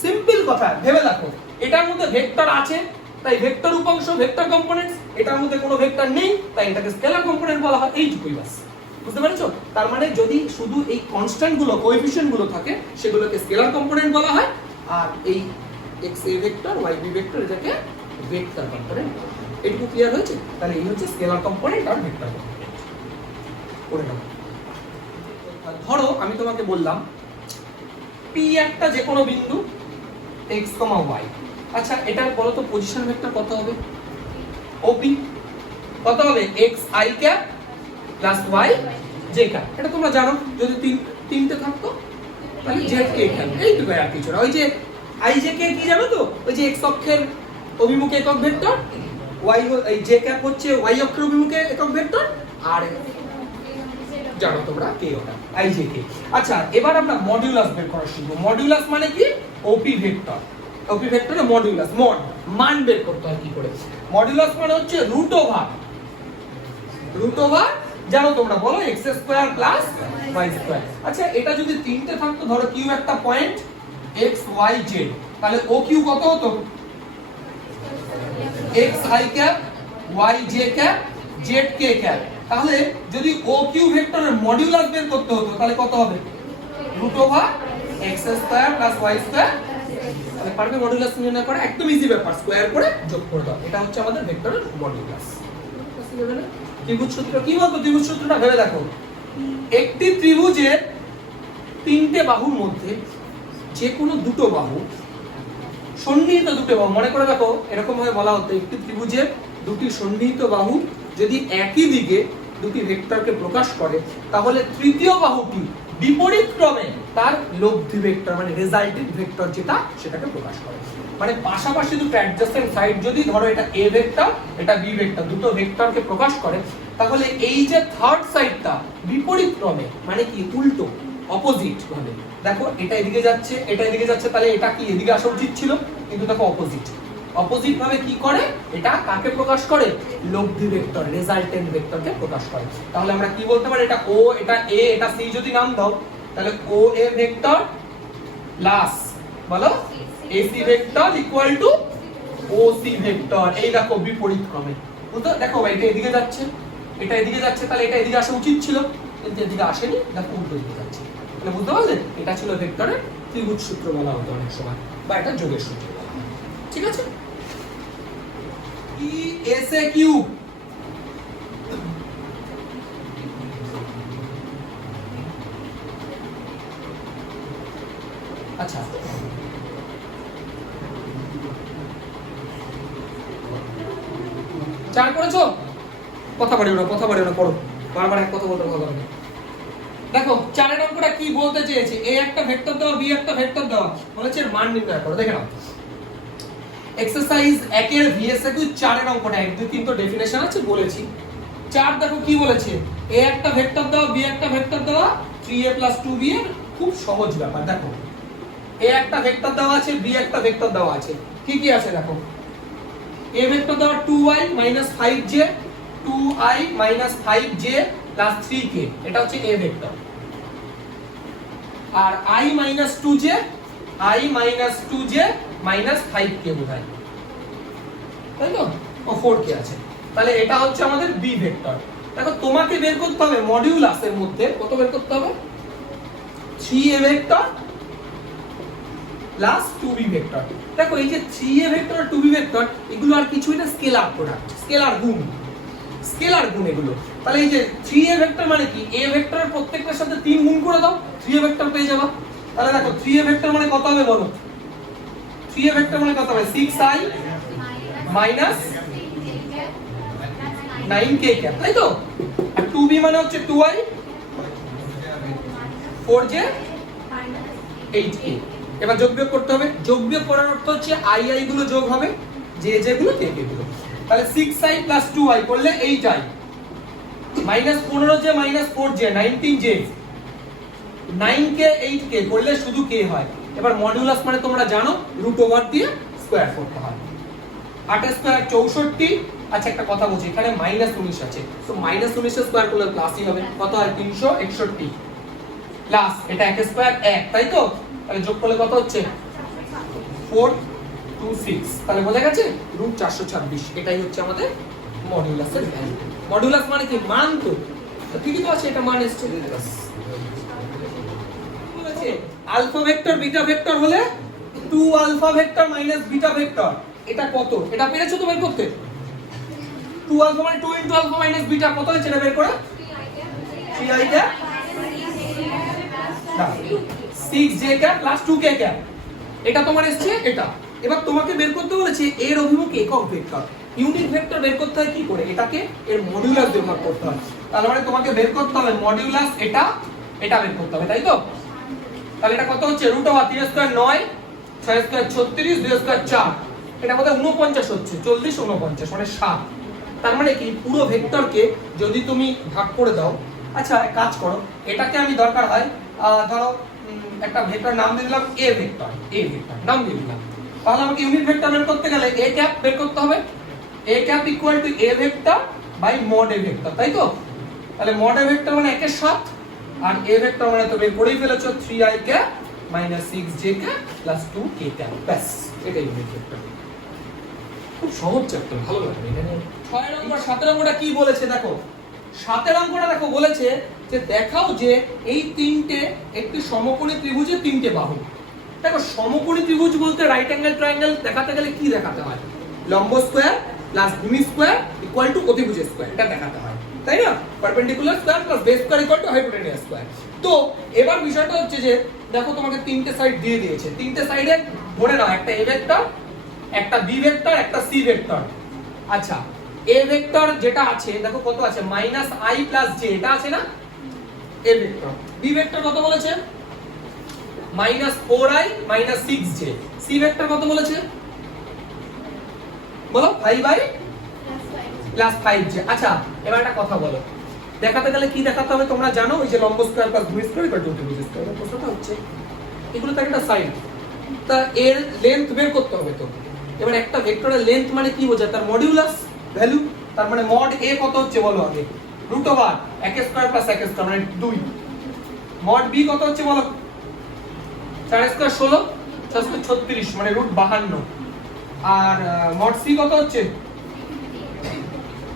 সিম্পল কথা, ভেবে দেখো, এটার মধ্যে ভেক্টর আছে তাই ভেক্টর উপাংশ, ভেক্টর কম্পোনেন্টস, এটার মধ্যে কোনো ভেক্টর নেই তাই এটাকে স্কেলার কম্পোনেন্ট বলা হয়। এইটুকুই বাস। বুঝতে পেরেছো? তার মানে যদি শুধু এই কনস্ট্যান্ট গুলো, কোএফিসিয়েন্ট গুলো থাকে, সেগুলোকে স্কেলার কম্পোনেন্ট বলা হয়। আর এই x a vector y b vector এটাকে ভেক্টর কম্পোনেন্ট। এটুকু ক্লিয়ার হয়েছে? তাহলে এই হচ্ছে স্কেলার কম্পোনেন্ট আর ভেক্টর কম্পোনেন্ট। করে নাও। ধরো আমি তোমাকে বললাম p একটা যে কোনো বিন্দু x, y। আচ্ছা এটার বলো তো পজিশন ভেক্টর কত হবে? OP কত হবে? xi cap plus y j cap. এটা তোমরা জানো, যদি তিনটে থাকতো তাহলে z k ক্যাপ, এইটুকু আর কিছু না। ওই যে i j k কি জানো তো? ওই যে x অক্ষের অভিমুখে একক ভেক্টর, y এই j ক্যাপ হচ্ছে y অক্ষের অভিমুখে একক ভেক্টর, আর জানো তোমরা k ওটা i j k। আচ্ছা এবার আমরা মডিউলাস বের করা শিখব। মডিউলাস মানে কি? OP ভেক্টর, OP ভেক্টরের মডিউলাস, মান বের করতে হয় কি করে? মডিউলাস মানে হচ্ছে রুট ওভার, জানো তোমরা, বলো x square plus y square. আচ্ছা এটা যদি তিনটে থাকতো, ধরো কিউ একটা পয়েন্ট x y z, তাহলে ও কিউ কত হতো? x i cap y j cap z k cap. তাহলে যদি ও কিউ ভেক্টরের মডিউলাস বের করতে হতো তাহলে কত হবে? Root over x square plus y square. তাহলে পারবে মডিউলাস নির্ণয় করা? একদম ইজি ব্যাপার, স্কয়ার করে যোগ করে দাও। এটা হচ্ছে আমাদের ভেক্টরের মডিউলাস। ত্রিভুজ সূত্র কি বলতো? ত্রিভুজ সূত্রটা ভেবে দেখো, একটি ত্রিভুজের তিনটে বাহুর মধ্যে যে কোনো দুটো বাহু, সন্নিহিত দুটো বাহু, মনে করে দেখো এরকম ভাবে বলা হতো, একটি ত্রিভুজের দুটি সন্নিহিত বাহু যদি একই দিকে দুটি ভেক্টরকে প্রকাশ করে, তাহলে তৃতীয় বাহুটি বিপরীত ক্রমে তার লব্ধি ভেক্টর মানে রেজাল্টেন্ট ভেক্টর যেটা সেটাকে প্রকাশ করে। মানে পাশাপাশি দুটো অ্যাডজাসেন্ট সাইড যদি ধরো এটা এ ভেক্টর এটা বি ভেক্টর দুটো ভেক্টরকে প্রকাশ করে, তাহলে এই যে থার্ড সাইডটা বিপরীত ক্রমে মানে কি উল্টো অপোজিট ভাবে, দেখো এটা এদিকে যাচ্ছে এটা এদিকে যাচ্ছে, তাহলে এটা কি এদিকে আসা উচিত ছিল, কিন্তু দেখো অপোজিট অপোজিট ভাবে কি করে, এটা কাকে প্রকাশ করে, লব্ধি ভেক্টর রেজাল্টেন্ট ভেক্টরকে প্রকাশ করে। তাহলে আমরা কি বলতে পারি, এটা ও এটা এ এটা সি যদি নাম দাও, তাহলে ও এ ভেক্টর প্লাস বলো AC vector equal to O C vector. এই দেখো বিপরীত ক্রমে, বুঝতো, দেখো ভাই এটা এদিকে যাচ্ছে এটা এদিকে যাচ্ছে, তাহলে এটা এদিকে আসা উচিত ছিল কিন্তু এদিকে আসেনি, দেখো উল্টো দিকে যাচ্ছে। তাহলে বুঝতে পারলেন, এটা ছিল ভেক্টরের ত্রিভুজ সূত্র বলা হতো অনেক সময়, বা এটা যোগের সূত্র বলা হতো। ঠিক আছে, ই এস এ কিউ আচ্ছা চার করেছো, কথা বাড়িও না পড়ো, বারবার এক কথা বলতে ভালো লাগে। দেখো চারের অঙ্কটা কি বলতে চেয়েছে, এ একটা ভেক্টর দেওয়া বি একটা ভেক্টর দেওয়া, বলেছে এর মান নির্ণয় করো। দেখে নাও এক্সারসাইজ 1 এর ভিএসকিউ 4 এর অঙ্কটা 1 2 3 তো ডেফিনেশন আছে বলেছি। 4 দেখো কি বলেছে, এ একটা ভেক্টর দেওয়া বি একটা ভেক্টর দেওয়া 3a 2b এর খুব সহজ ব্যাপার। দেখো এ একটা ভেক্টর দেওয়া আছে বি একটা ভেক্টর দেওয়া আছে, কি কি আছে দেখো, a ভেক্টর দেওয়া 2i 5j 2i 5j 3k, এটা হচ্ছে a vector. R i 2j 5k বোঝায়, তাই তো, ও 4k আছে, তাহলে এটা হচ্ছে আমাদের b ভেক্টর। দেখো তোমাকে বের করতে হবে মডিউলাসের মধ্যে কত বের করতে হবে, 3a vector plus 2b vector. দেখো এই যে 3a ভেক্টর আর 2b ভেক্টর এগুলো আর কিছুই না, স্কেলার প্রোডাক্ট, স্কেলার গুণ এগুলো। তাহলে এই যে 3a ভেক্টর মানে কি, a ভেক্টরের প্রত্যেকটার সাথে 3 গুণ করে দাও 3a ভেক্টর পেয়ে যাবে। তাহলে দেখো 3a ভেক্টর মানে কত হবে বলো, 3a ভেক্টর মানে কত হবে 6i 9k ক্যাপ, তাই তো। আর 2b মানে হচ্ছে 2i 4j 8k। এবার যোগ বিয়োগ করতে হবে, যোগ বিয়োগ করার অর্থ হচ্ছে i গুলো যোগ হবে, যে গুলো k গুলো। তাহলে 6i 2i করলে 8i -15j 4j 19j 9k 8k করলে শুধু k হয়। এবার মডিউলাস মানে তোমরা জানো রুট ওভার দিয়ে স্কয়ার করতে হয়। 8 স্কয়ার 64। আচ্ছা একটা কথা বলছি, এখানে -19 আছে, তো -19 এর স্কয়ার করলে প্লাসই হবে, কত হয় 361 প্লাস এটা 1 স্কয়ার 1, তাই তো। তাহলে যোগ করলে কত হচ্ছে 426, তাহলে বোঝা গেছে √426, এটাই হচ্ছে আমাদের মডিউলাসের ভ্যালু। মডিউলাস মানে কি, মান তো ঠিকই তো আছে, এটা মান এসছে। বলেছে আলফা ভেক্টর বিটা ভেক্টর হলে 2 alpha vector minus beta vector, এটা কত, এটা পেরেছো তো বের করতে। 2 আলফা মানে 2 ইনটু আলফা মাইনাস বিটা, কত হচ্ছে এটা বের করে 3i cap 6j cap plus 2k cap, এটা তোমার এসছে এটা। এবার তোমাকে বের করতে বলেছে এর অভিমুখ একক ভেক্টর, ইউনিট ভেক্টর বের করতে হয় কি করে, এটাকে এর মডিউলাস দিয়ে ভাগ করতে হয়। তাহলে মানে তোমাকে বের করতে হবে মডিউলাস এটা বের করতে হবে, তাই তো। তাহলে এটা কত হচ্ছে √3 স্কয়ার 9 6 স্কয়ার 36 2 স্কয়ার 4, এটা কত 49 হচ্ছে, 40 49 মানে 7। তার মানে কি পুরো ভেক্টরকে যদি তুমি ভাগ করে দাও, আচ্ছা এক কাজ করো, এটাকে আমি দরকার হয় ধরো একটা ভেক্টর নাম দিয়ে দিলাম a ভেক্টর নাম দিয়ে দিলাম। তাহলে আমাকে ইউনিট ভেক্টর বের করতে গেলে a ক্যাপ বের করতে হবে, a cap equal to a vector by mod a vector, তাই তো। তাহলে মড a ভেক্টর মানে 1 এর 7 আর a ভেক্টর মানে তো বের করেই ফেলেছো 3i cap minus 6j cap plus 2k cap, ব্যাস এটাই ইউনিট ভেক্টর। খুব সহজ চ্যাপ্টার, ভালো লাগবে। এখানে 6 নম্বর 7 নম্বরটা কি বলেছে দেখো, 7 নম্বরটা দেখো বলেছে যে দেখাও যে এই তিনটে একটি সমকোণী ত্রিভুজের তিনটে বাহু। দেখো সমকোণী ত্রিভুজ বলতে রাইট অ্যাঙ্গেল ট্রায়াঙ্গেল দেখাতে গেলে কি দেখাতে হয়, লম্ব স্কয়ার প্লাস ভূমি স্কয়ার ইকুয়াল টু অতিভুজ স্কয়ার, এটা দেখাতে হয়, তাই না। Perpendicular square plus base square equal two hypotenuse square. তো এবার বিষয়টা হচ্ছে যে দেখো তোমাকে তিনটে সাইড দিয়ে দিয়েছে, তিনটে সাইডে ধরে নাও একটা a ভেক্টর একটা b ভেক্টর একটা c ভেক্টর। আচ্ছা a ভেক্টর যেটা আছে দেখো কত আছে -i + j, এটা আছে না, এ ভেক্টর। বি ভেক্টর কত বলেছে? -4i -6j। সি ভেক্টর কত বলেছে? বলো 5i +5j। আচ্ছা এবার একটা কথা বলো, দেখাতে গেলে কি দেখাতে হবে তোমরা জানো? ওই যে লম্ব স্কয়ার প্লাস ভূমি স্কয়ার ইকুয়াল টু ভুজ স্কয়ার। প্রশ্নটা হচ্ছে এগুলো তো একটা সাইড, তা এর লেন্থ বের করতে হবে তো। এবার একটা ভেক্টরের লেন্থ মানে কি বোঝায়? তার মডিউলাস ভ্যালু। তার মানে মড a কত হচ্ছে বলো আগে? √a² + a² মানে 2। মড b কত হচ্ছে বলো? 4² 16, 4² 36 মানে √52। আর মড c কত হচ্ছে?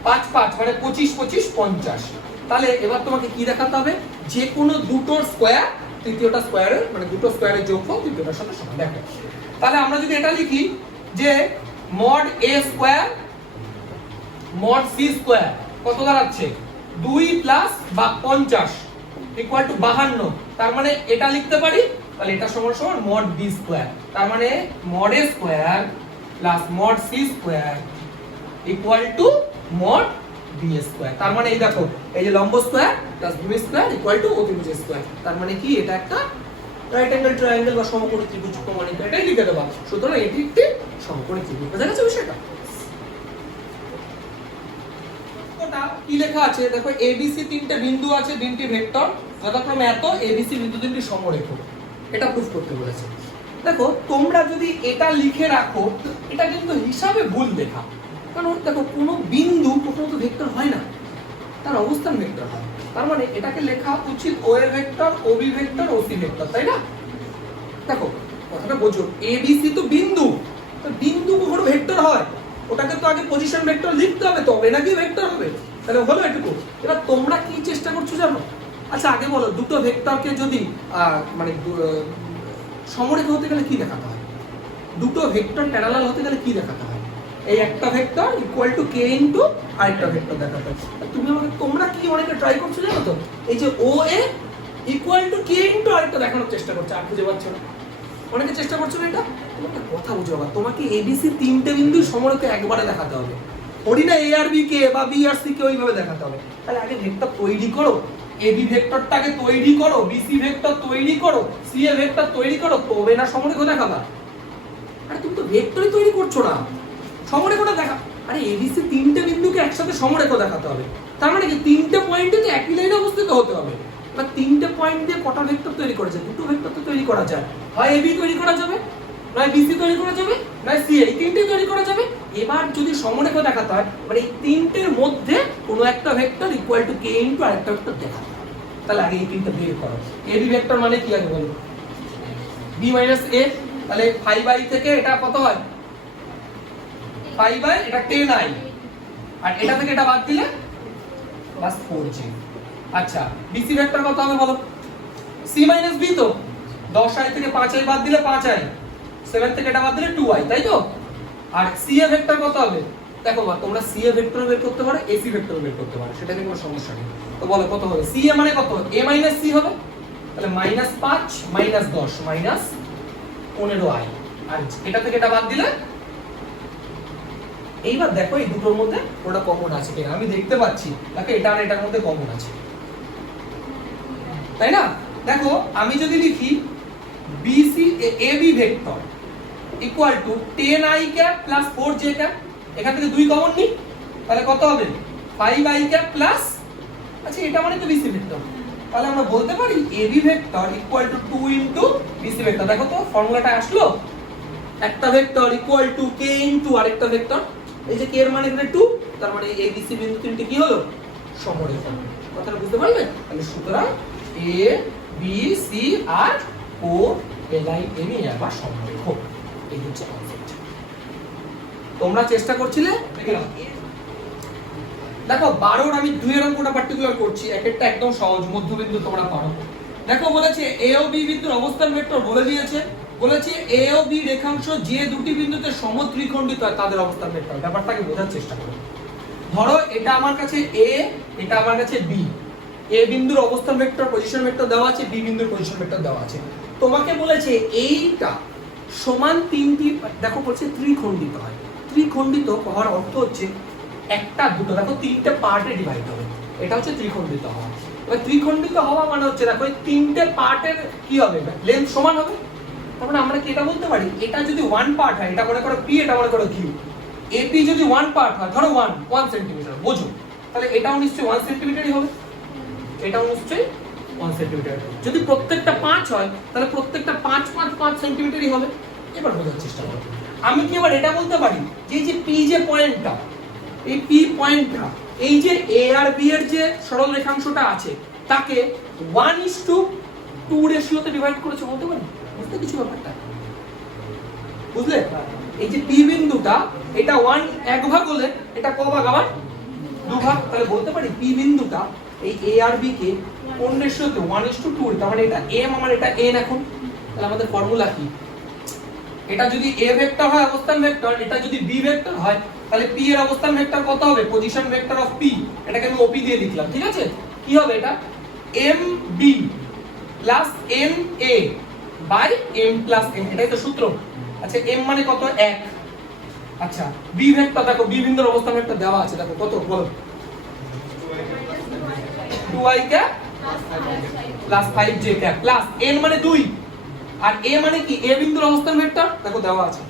5 5 মানে 25 25 50। তাহলে এবার তোমাকে কি দেখাতে হবে? যে কোনো দুটোর স্কয়ার তৃতীয়টা স্কয়ারের মানে দুটো স্কয়ারের যোগফল তৃতীয়টার সাথে সমান। দেখো তাহলে আমরা যদি এটা লিখি যে mod a square mod c square কত দাঁড়াচ্ছে? 2 প্লাস বা 50 ইকুয়াল টু 52। তার মানে এটা লিখতে পারি, তাহলে এটা সমান সমান মড b স্কয়ার। তার মানে mod a square plus mod c square equal two mod b square. তার মানে এই দেখো এই যে লম্ব স্কয়ার প্লাস ভূমি স্কয়ার ইকুয়াল টু অতিভুজ স্কয়ার। তার মানে কি এটা একটা রাইট অ্যাঙ্গেল ট্রায়াঙ্গেল বা সমকোণী ত্রিভুজ প্রমাণিত। এটাই লিখে দেবা। সুতরাং এটি একটি সমকোণী ত্রিভুজ। বুঝা গেছে বিষয়টা? ওটা কি লেখা আছে দেখো, ABC তিনটে বিন্দু আছে, তিনটি ভেক্টর যথাক্রমে এত, ABC বিন্দু তিনটি সমরেখ। এটা প্রুফ করতে বলেছে। দেখো তোমরা যদি এটা লিখে রাখো এটা কিন্তু হিসাবে ভুল লেখা, কারণ দেখো কোনো বিন্দু প্রথমত ভেক্টর হয় না, তার অবস্থান ভেক্টর হয়। তার মানে এটাকে লেখা উচিত OA vector, OB vector, OC vector, তাই না? দেখো কথাটা বোঝো, ABC তো বিন্দু, তো বিন্দু কখনো ভেক্টর হয়? ওটাকে তো আগে পজিশন ভেক্টর লিখতে হবে তবে নাকি ভেক্টর হবে। তাহলে হলো এটুকু। এবার তোমরা কি চেষ্টা করছো জানো? আচ্ছা আগে বলো, দুটো ভেক্টরকে যদি মানে সমরেখ হতে গেলে কি দেখাতে হয়? দুটো ভেক্টর প্যারালাল হতে গেলে কি দেখাতে হয়? এই একটা vector equal two k into আরেকটা ভেক্টর দেখাতে হয়। তুমি আমাকে তোমরা কি অনেকে ট্রাই করছো জানো তো, এই যে OA equal to k into আরেকটা দেখানোর চেষ্টা করছো, আর খুঁজে পাচ্ছ না। অনেকে চেষ্টা করছো না এটা। তোমাকে কথা বুঝো বাবা, তোমাকে ABC তিনটে বিন্দু সমরেখ একবারে দেখাতে হবে। ওরি না A আর B কে বা B আর C কে ওইভাবে দেখাতে হবে। তাহলে আগে ভেক্টর তৈরি করো, AB ভেক্টরটাকে তৈরি করো, BC ভেক্টর তৈরি করো, CA ভেক্টর তৈরি করো, তবে না সমরেখ দেখাবা। আরে তুমি তো ভেক্টরই তৈরি করছো না, সমরেখটা দেখা। আরে ABC তিনটে বিন্দুকে একসাথে সমরেখ দেখাতে হবে। তার মানে কি তিনটে পয়েন্টে তো একই লাইনে অবস্থিত হতে হবে। বা তিনটে পয়েন্ট দিয়ে কটা ভেক্টর তৈরি করা যায়? দুটো ভেক্টর তো তৈরি করা যায়। হয় AB তৈরি করা যাবে, নয় BC তৈরি করা যাবে, নয় CA, এই তিনটে তৈরি করা যাবে। এবার যদি সমরেখ দেখাতে হয় মানে এই তিনটের মধ্যে কোনো একটা vector equal two k into আরেকটা ভেক্টর দেখাতে হবে। তাহলে আগে এই তিনটা বের করো। AB ভেক্টর মানে কি আগে বলো? B - A। তাহলে 5i থেকে এটা কত হয়? 5i, এটা 10i, আর এটা থেকে এটা বাদ দিলে প্লাস 4j। আচ্ছা BC ভেক্টর কত হবে বলো? C - B তো 10i থেকে 5i বাদ দিলে 5i, 7 থেকে এটা বাদ দিলে 2i, তাই তো? আর CA ভেক্টর কত হবে? দেখো বা তোমরা CA ভেক্টর বের করতে পারো, AC ভেক্টর বের করতে পারো, সেটা নিয়ে কোনো সমস্যা নেই। তো বলো কত হবে? CA মানে কত? A - C হবে। তাহলে -5 - 10 -15i, আর এটা থেকে এটা বাদ দিলে। এইবার দেখো এই দুটোর মধ্যে ওটা কমন আছে কিনা। আমি দেখতে পাচ্ছি দেখো এটা আর এটার মধ্যে কমন আছে, তাই না? দেখো আমি যদি লিখি BC AB vector equal two 10i cap plus 4j cap, এখান থেকে 2 কমন নিই, তাহলে কত হবে? 5i ক্যাপ প্লাস, আচ্ছা এটা মানে তো BC ভেক্টর। তাহলে আমরা বলতে পারি AB vector equal to 2 into BC vector. দেখো তো ফর্মুলাটা আসলো, একটা vector equal two k into আরেকটা ভেক্টর। এই যে k এর মানে এখানে 2, তার মানে ABC বিন্দু তিনটি কি হলো? সমরেখ। কথাটা বুঝতে পারলে? তাহলে সুতরাং A B C R O L I M E আবার সমরেখ। এই হচ্ছে কনসেপ্ট। তোমরা চেষ্টা করছিলে, দেখে নাও। দেখো 12 আমি 2 এর অঙ্কটা পার্টিকুলার করছি, এক একটা একদম সহজ, মধ্যবিন্দু তোমরা পারো। দেখো বলেছে A ও B বিন্দুর অবস্থান ভেক্টর বলে দিয়েছে, বলেছে A ও B রেখাংশ যে দুটি বিন্দুতে সমত্রিখণ্ডিত হয় তাদের অবস্থান ভেক্টর। ব্যাপারটাকে বোঝার চেষ্টা করো। ধরো এটা আমার কাছে A, এটা আমার কাছে B। A বিন্দুর অবস্থান ভেক্টর পজিশন ভেক্টর দেওয়া আছে, B বিন্দুর পজিশন ভেক্টর দেওয়া আছে। তোমাকে বলেছে এইটা সমান তিনটি, দেখো বলছে ত্রিখণ্ডিত হয়। ত্রিখণ্ডিত হওয়ার অর্থ হচ্ছে একটা দুটো, দেখো তিনটে পার্টে ডিভাইড হবে, এটা হচ্ছে ত্রিখণ্ডিত হওয়া। তো এবার ত্রিখণ্ডিত হওয়া মানে হচ্ছে দেখো এই তিনটে পার্টের কি হবে লেন্থ সমান হবে। তার মানে আমরা কি এটা বলতে পারি এটা যদি 1 পার্ট হয়, এটা মনে করো p, এটা মনে করো q, AP যদি 1 পার্ট হয় ধরো 1 সেন্টিমিটার বোঝো, তাহলে এটাও নিশ্চয়ই 1 সেন্টিমিটারই হবে, এটাও নিশ্চয়ই 1 সেন্টিমিটার। যদি প্রত্যেকটা 5 হয় তাহলে প্রত্যেকটা 5 সেন্টিমিটারই হবে। এবার বোঝার চেষ্টা করো, আমি কি এবার এটা বলতে পারি যে এই যে p যে পয়েন্টটা, এই p পয়েন্টটা এই যে a আর b এর যে সরল রেখাংশটা আছে তাকে 1:2 রেশিওতে ডিভাইড করেছে বলতে পারি? বুঝতে কিছু ব্যাপারটা বুঝলে? এই যে p বিন্দুটা এটা 1 ভাগ হলে এটা ক ভাগ আবার 2 ভাগ, তাহলে বলতে পারি p বিন্দুটা এই a আর b কে কোন রেশিওতে 1:2, তার মানে এটা m আমার এটা n। এখন তাহলে আমাদের ফর্মুলা কি, এটা যদি a ভেক্টর হয় অবস্থান ভেক্টর, এটা যদি b ভেক্টর হয় তাহলে p এর অবস্থান ভেক্টর কত হবে, পজিশন ভেক্টর অফ p, এটাকে আমি OP দিয়ে লিখলাম, ঠিক আছে? কি হবে এটা mb plus ma by m plus n, এটাই তো সূত্র। আচ্ছা m মানে কত 1, আচ্ছা b ভেক্টর দেখো b বিন্দুর অবস্থান ভেক্টর দেওয়া আছে, দেখো কত বলো 2i cap plus 5j cap plus n মানে 2, আর a মানে কি a বিন্দুর অবস্থান ভেক্টর দেখো দেওয়া আছে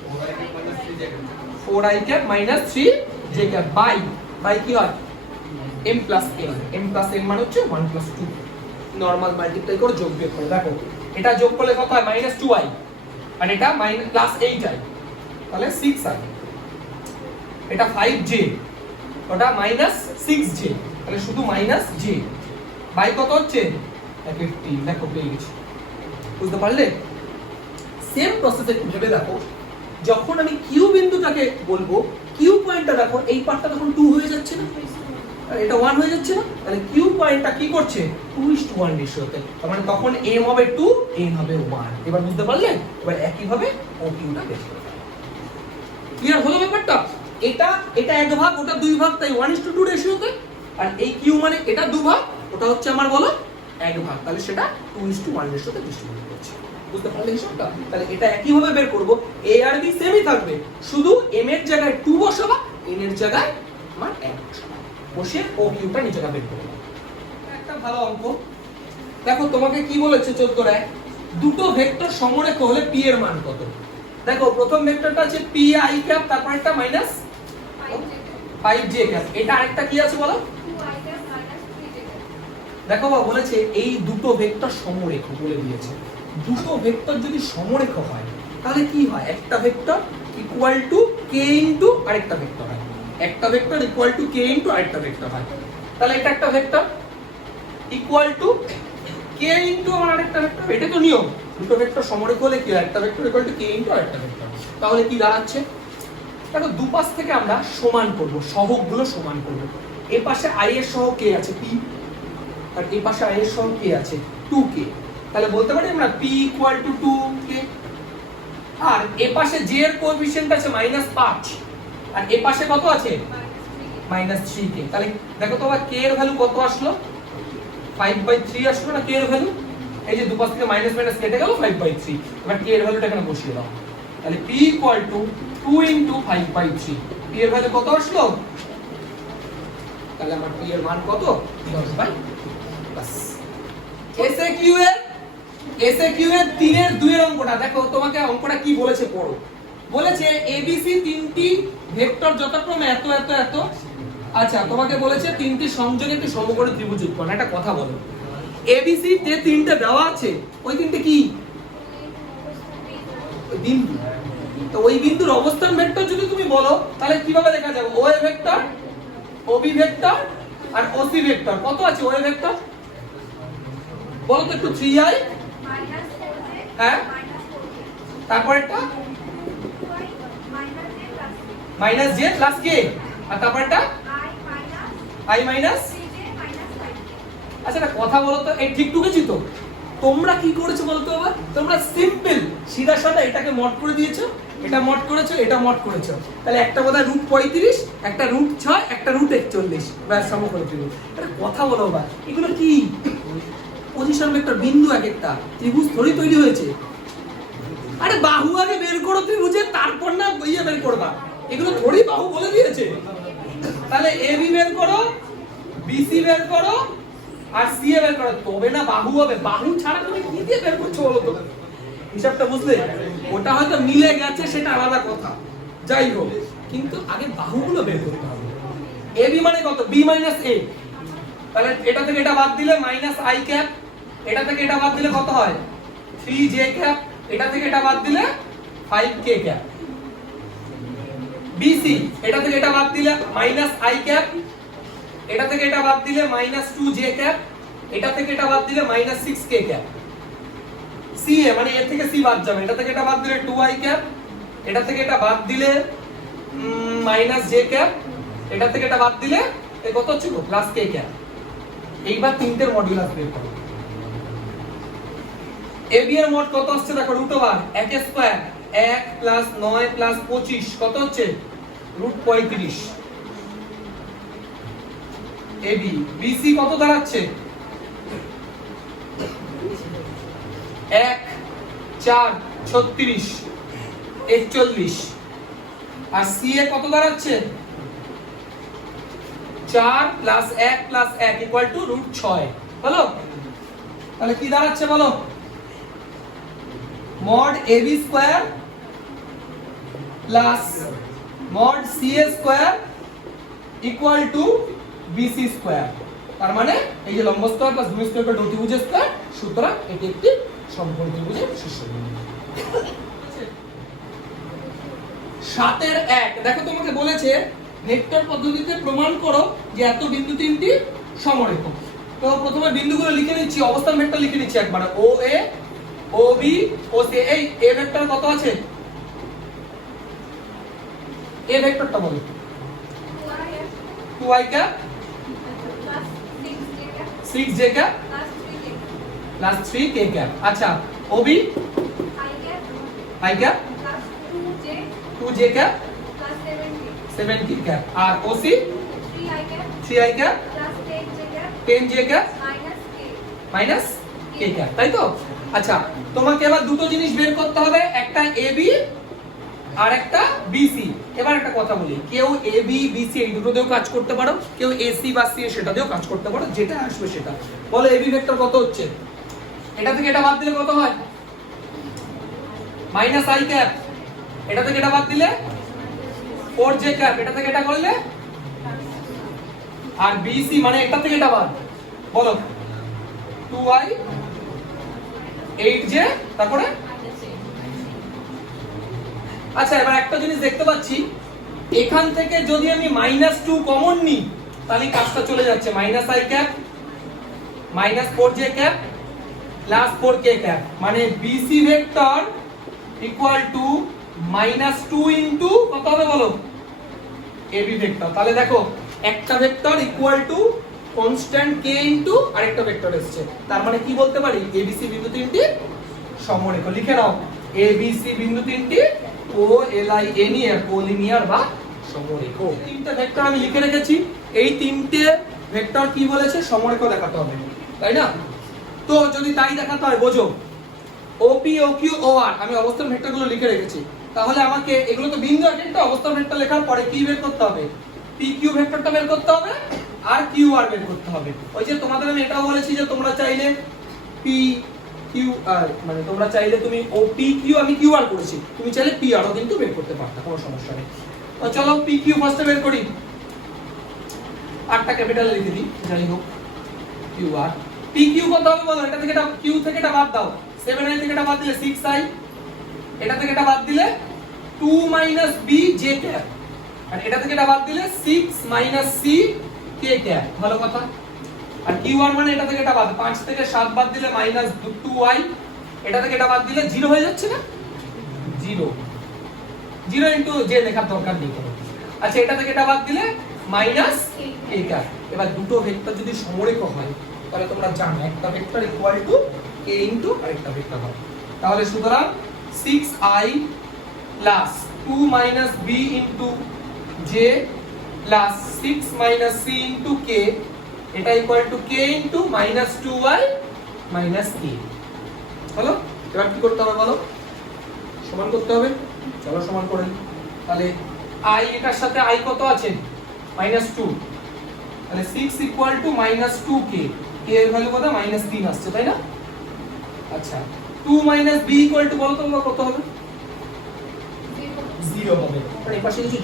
4i cap minus 3j cap by কি হয় m প্লাস n মানে হচ্ছে 1 প্লাস 2, নরমাল মাল্টিপ্লাই করে যোগ বিয়োগ করে দেখো এটা যোগ করলে কত হয় মাইনাস 2i, আর এটা মাইনাস প্লাস 8i, তাহলে 6i, এটা 5j, ওটা মাইনাস 6j, তাহলে শুধু মাইনাস j বাই কত হচ্ছে 15, দেখো পেয়ে গেছি। বুঝতে পারলে? সেম প্রসেসে একটু ভেবে দেখো, যখন আমি কিউ বিন্দুটাকে বলবো কিউ পয়েন্টটা দেখো এই পার্টটা তখন 2 হয়ে যাচ্ছে না, আর এটা 1 হয়ে যাচ্ছে না, তাহলে কিউ পয়েন্টটা কি করছে 2:1 রেশিওতে, তার মানে তখন m হবে 2 n হবে 1। এবার বুঝতে পারলে? এবার একই ভাবে OQ টা বের করতে হবে। ক্লিয়ার হলো ব্যাপারটা? এটা 1 ভাগ, ওটা 2 ভাগ, তাই 1:2 রেশিওতে, আর এই কিউ মানে এটা 2 ভাগ, ওটা হচ্ছে আমার বলো 1 ভাগ, তাহলে সেটা 2:1 রেশিওতে ডিস্ট্রিবিউট করছে। বুঝতে পারলে হিসাবটা? তাহলে এটা একই ভাবে বের করব, a আর b সেমই থাকবে, শুধু m এর জায়গায় 2 বসাবা, n এর জায়গায় আমার 1 বসাবা, বসে OQ টা নিচেটা বের করব। একটা ভালো অঙ্ক দেখো, তোমাকে কি বলেছে 14 রায়, দুটো ভেক্টর সমরেখ হলে p এর মান কত। দেখো প্রথম ভেক্টরটা আছে pi ক্যাপ, তারপর একটা মাইনাস 5j ক্যাপ, এটা আরেকটা কি আছে বলো? 2i cap minus 3j cap. দেখো বাবা বলেছে এই দুটো ভেক্টর সমরেখ বলে দিয়েছে, দুটো ভেক্টর যদি সমরেখ হয় তাহলে কি হয়, একটা vector equal two k into আরেকটা ভেক্টর হয়, একটা vector equal two k into আরেকটা ভেক্টর হয়। তাহলে এটা একটা vector equal two k into আমার আরেকটা ভেক্টর, এটা তো নিয়ম, দুটো ভেক্টর সমরেখ হলে কি হয়, একটা vector equal two k into আরেকটা ভেক্টর। তাহলে কি দাঁড়াচ্ছে, দেখো দুপাশ থেকে আমরা সমান করব, সহগগুলো সমান করব। এই পাশে i এর সহগ k আছে p, আর এই পাশে i এর সহগ k আছে 2k, তাহলে বলতে পারি আমরা p ইকুয়াল টু 2k, আর এই পাশে j এর কোএফিসিয়েন্ট আছে -5, আর এই পাশে কত আছে -3k। তাহলে দেখো তো k এর ভ্যালু কত আসলো, 5/3 আসলো না k এর ভ্যালু, এই যে দুপাশ থেকে মাইনাস মাইনাস কেটে গেল 5/3, এবার k এর ভ্যালুটা এখানে বসিয়ে দাও, তাহলে p equal to 2 into 5/3, p এর ভ্যালু কত আসলো, তাহলে আমার p এর মান কত 10/, বাস। SAQ এর 3 এর 2 এর অঙ্কটা দেখো, তোমাকে অঙ্কটা কি বলেছে পড়ো। বলেছে ABC তিনটি ভেক্টর যথাক্রমে এত এত এত, আচ্ছা তোমাকে বলেছে তিনটি সংযোগে একটি সমকোণী ত্রিভুজ উৎপন্ন। একটা কথা বলো, ABC যে তিনটে দেওয়া আছে ওই তিনটে কি বিন্দু, তো ওই বিন্দুর অবস্থান ভেক্টর যদি তুমি বলো তাহলে কিভাবে লেখা যাবে, OA ভেক্টর, OB ভেক্টর আর OC ভেক্টর। কত আছে OA ভেক্টর বলো তো একটু, 3i হ্যাঁ, তারপর একটা -j + k, আর তারপর একটা i মাইনাস। আচ্ছা একটা কথা বলো তো, এই ঠিক ঢুকেছি তো? তোমরা কি করেছো বলো তো বাবা, তোমরা সিম্পল সিধা সাদা এটাকে মড করে দিয়েছো, এটা মড করেছো, এটা মড করেছো, তাহলে একটা বোধহয় √35, একটা √6, একটা √41, ব্যাস সমকোণী ত্রিভুজ। একটা কথা বলো বাবা, এগুলো কি পজিশন ভেক্টর, বিন্দু এক একটা, ত্রিভুজ থোড়ি তৈরি হয়েছে। আরে বাহু আগে বের করো ত্রিভুজের, তারপর না ইয়ে বের করবা, এগুলো থোড়ি বাহু বলে দিয়েছে। তাহলে AB বের করো, BC বের করো, আর সিএ বের করো, তবে না বাহু হবে। বাহু ছাড়া তুমি কি দিয়ে বের করছো বলো তো? হিসাবটা বুঝলে? ওটা হয়তো মিলে গেছে সেটা আলাদা কথা, যাই হোক, কিন্তু আগে বাহুগুলো বের করতে হবে। এবি মানে কত? বি মাইনাস এ। তাহলে এটা থেকে এটা বাদ দিলে মাইনাস আই ক্যাপ, এটা থেকে এটা বাদ দিলে কত হয়? 3j ক্যাপ, এটা থেকে এটা বাদ দিলে 5k ক্যাপ। বিসি এটা থেকে এটা বাদ দিলে মাইনাস আই ক্যাপ, এটা থেকে এটা বাদ দিলে মাইনাস 2j ক্যাপ, এটা থেকে এটা বাদ দিলে মাইনাস 6k ক্যাপ। সিএ মানে এর থেকে সি বাদ যাবে, এটা থেকে এটা বাদ দিলে 2i ক্যাপ, এটা থেকে এটা বাদ দিলে মাইনাস j ক্যাপ, এটা থেকে এটা বাদ দিলে এই কত হচ্ছে প্লাস k ক্যাপ। এইবার তিনটের মডুলাস বের করো। এবি এর মোট কত আসছে দেখো, root over 1 square 1 plus 9 plus 25 কত হচ্ছে? রুট 35। এবি বিসি কত দাঁড়াচ্ছে? 1 4 36 41। আর সিএ কত দাঁড়াচ্ছে? 4 প্লাস 1 প্লাস 1 ইকুয়াল টু রুট 6। হলো? তাহলে কি দাঁড়াচ্ছে বলো? Mod AB square plus mod CA square equal to BC square. তার মানে এই যে লম্ব স্কয়ার প্লাস ভূমি স্কয়ার ইকুয়াল টু অতিভুজ স্কয়ার, সুতরাং এটি একটি সমকোণ ত্রিভুজের শীর্ষবিন্দু। 7 এর 1 দেখো তোমাকে বলেছে ভেক্টর পদ্ধতিতে প্রমাণ করো যে এত বিন্দু তিনটি সমরেখ। তো প্রথমে বিন্দুগুলো লিখে নিচ্ছি, অবস্থান ভেক্টর লিখে নিচ্ছি একবার। O A, O B, O C. এই এ ভেক্টর কত আছে? এ ভেক্টরটা বলো। 2i cap 6j cap plus 3k cap. আচ্ছা, OB i cap 2j cap 7k cap. আর OC 3i cap 10j cap minus k cap, তাই তো? আচ্ছা, তোমাকে এবার দুটো জিনিস বের করতে হবে, একটা এবি আর একটা বিসি। এবার একটা কথা বলি, কেউ এবি বিসি এই দুটো দিয়েও কাজ করতে পারো, কেউ এসি বা সি সেটা দিয়েও কাজ করতে পারো, যেটা আসবে সেটা বলো। এবি ভেক্টর কত হচ্ছে? এটা থেকে এটা বাদ দিলে কত হয়? Minus i cap. এটা থেকে এটা বাদ দিলে 4j ক্যাপ, এটা থেকে এটা করলে। আর বিসি মানে এটা থেকে এটা বাদ বলো 2i 8j তারপরে। আচ্ছা, এবার একটা জিনিস দেখতে পাচ্ছি, এখান থেকে যদি আমি -2 কমন নিই তাহলে কাজটা চলে যাচ্ছে। Minus i cap minus 4j cap plus 4k cap, মানে BC vector equal to -2 into কত হবে বলো? AB vector. তাহলে দেখো একটা vector equal to constant k into আরেকটা ভেক্টর এসেছে। তার মানে কি বলতে পারি? এবিসি বিন্দু তিনটি সমরেখ। লিখে নাও, এবিসি বিন্দু তিনটি কোলিনিয়ার বা সমরেখ। তিনটে ভেক্টর আমি লিখে রেখেছি, এই তিনটে ভেক্টর কি বলেছে? সমরেখ দেখাতে হবে, তাই না? তো যদি তাই দেখাতে হয়, বোঝো ওপি ও কিউ ও আর আমি অবস্থান ভেক্টরগুলো লিখে রেখেছি। তাহলে আমাকে এগুলো তো বিন্দু একটা অবস্থান ভেক্টর লেখার পরে কি বের করতে হবে? পি কিউ ভেক্টরটা বের করতে হবে আর কিউ আর বের করতে হবে। ওই যে তোমাদের আমি এটাও বলেছি যে তোমরা চাইলে পি কিউ আর মানে তোমরা চাইলে তুমি ও পি কিউ, আমি কিউ আর করেছি, তুমি চাইলে পি আরও কিন্তু বের করতে পারতা, কোনো সমস্যা নেই। তো চলো পি কিউ ফার্স্টে বের করি। আরটা ক্যাপিটাল লিখে দিই, যাই হোক কিউ আর। পি কিউ কত হবে বলো? এটা থেকে এটা কিউ থেকে এটা বাদ দাও, 7i থেকে এটা বাদ দিলে 6i, এটা থেকে এটা বাদ দিলে 2 মাইনাস বি জে ক্যাপ, আর এটা থেকে এটা বাদ দিলে 6 মাইনাস সি কে ক্যাপ। ভালো কথা। আর কিউ আর মানে এটা থেকে এটা বাদ, 5 থেকে 7 বাদ দিলে মাইনাস 2i, এটা থেকে এটা বাদ দিলে 0 হয়ে যাচ্ছে না? 0 ইনটু জে লেখার দরকার নেই কোনো। আচ্ছা, এটা থেকে এটা বাদ দিলে মাইনাস কে ক্যাপ। এবার দুটো ভেক্টর যদি সমরেখ হয় তাহলে তোমরা জানো একটা vector equal two k into আরেকটা ভেক্টর হয়। তাহলে সুতরাং 6i plus 2 minus b into j plus 6 minus c into k, এটা equal to k into minus 2i minus k। হলো? এবার কি করতে হবে বলো? সমান করতে হবে। চলো সমান করে নিই। তাহলে i এটার সাথে i কত আছে? -2, তাহলে 6 ইকুয়াল টু -2k a এর ভ্যালু কত -3 আসছে তাই না? আচ্ছা 2 b ইকুয়াল টু বলো তোমরা কত হবে? 0 হবে। আর এই পাশে কিছু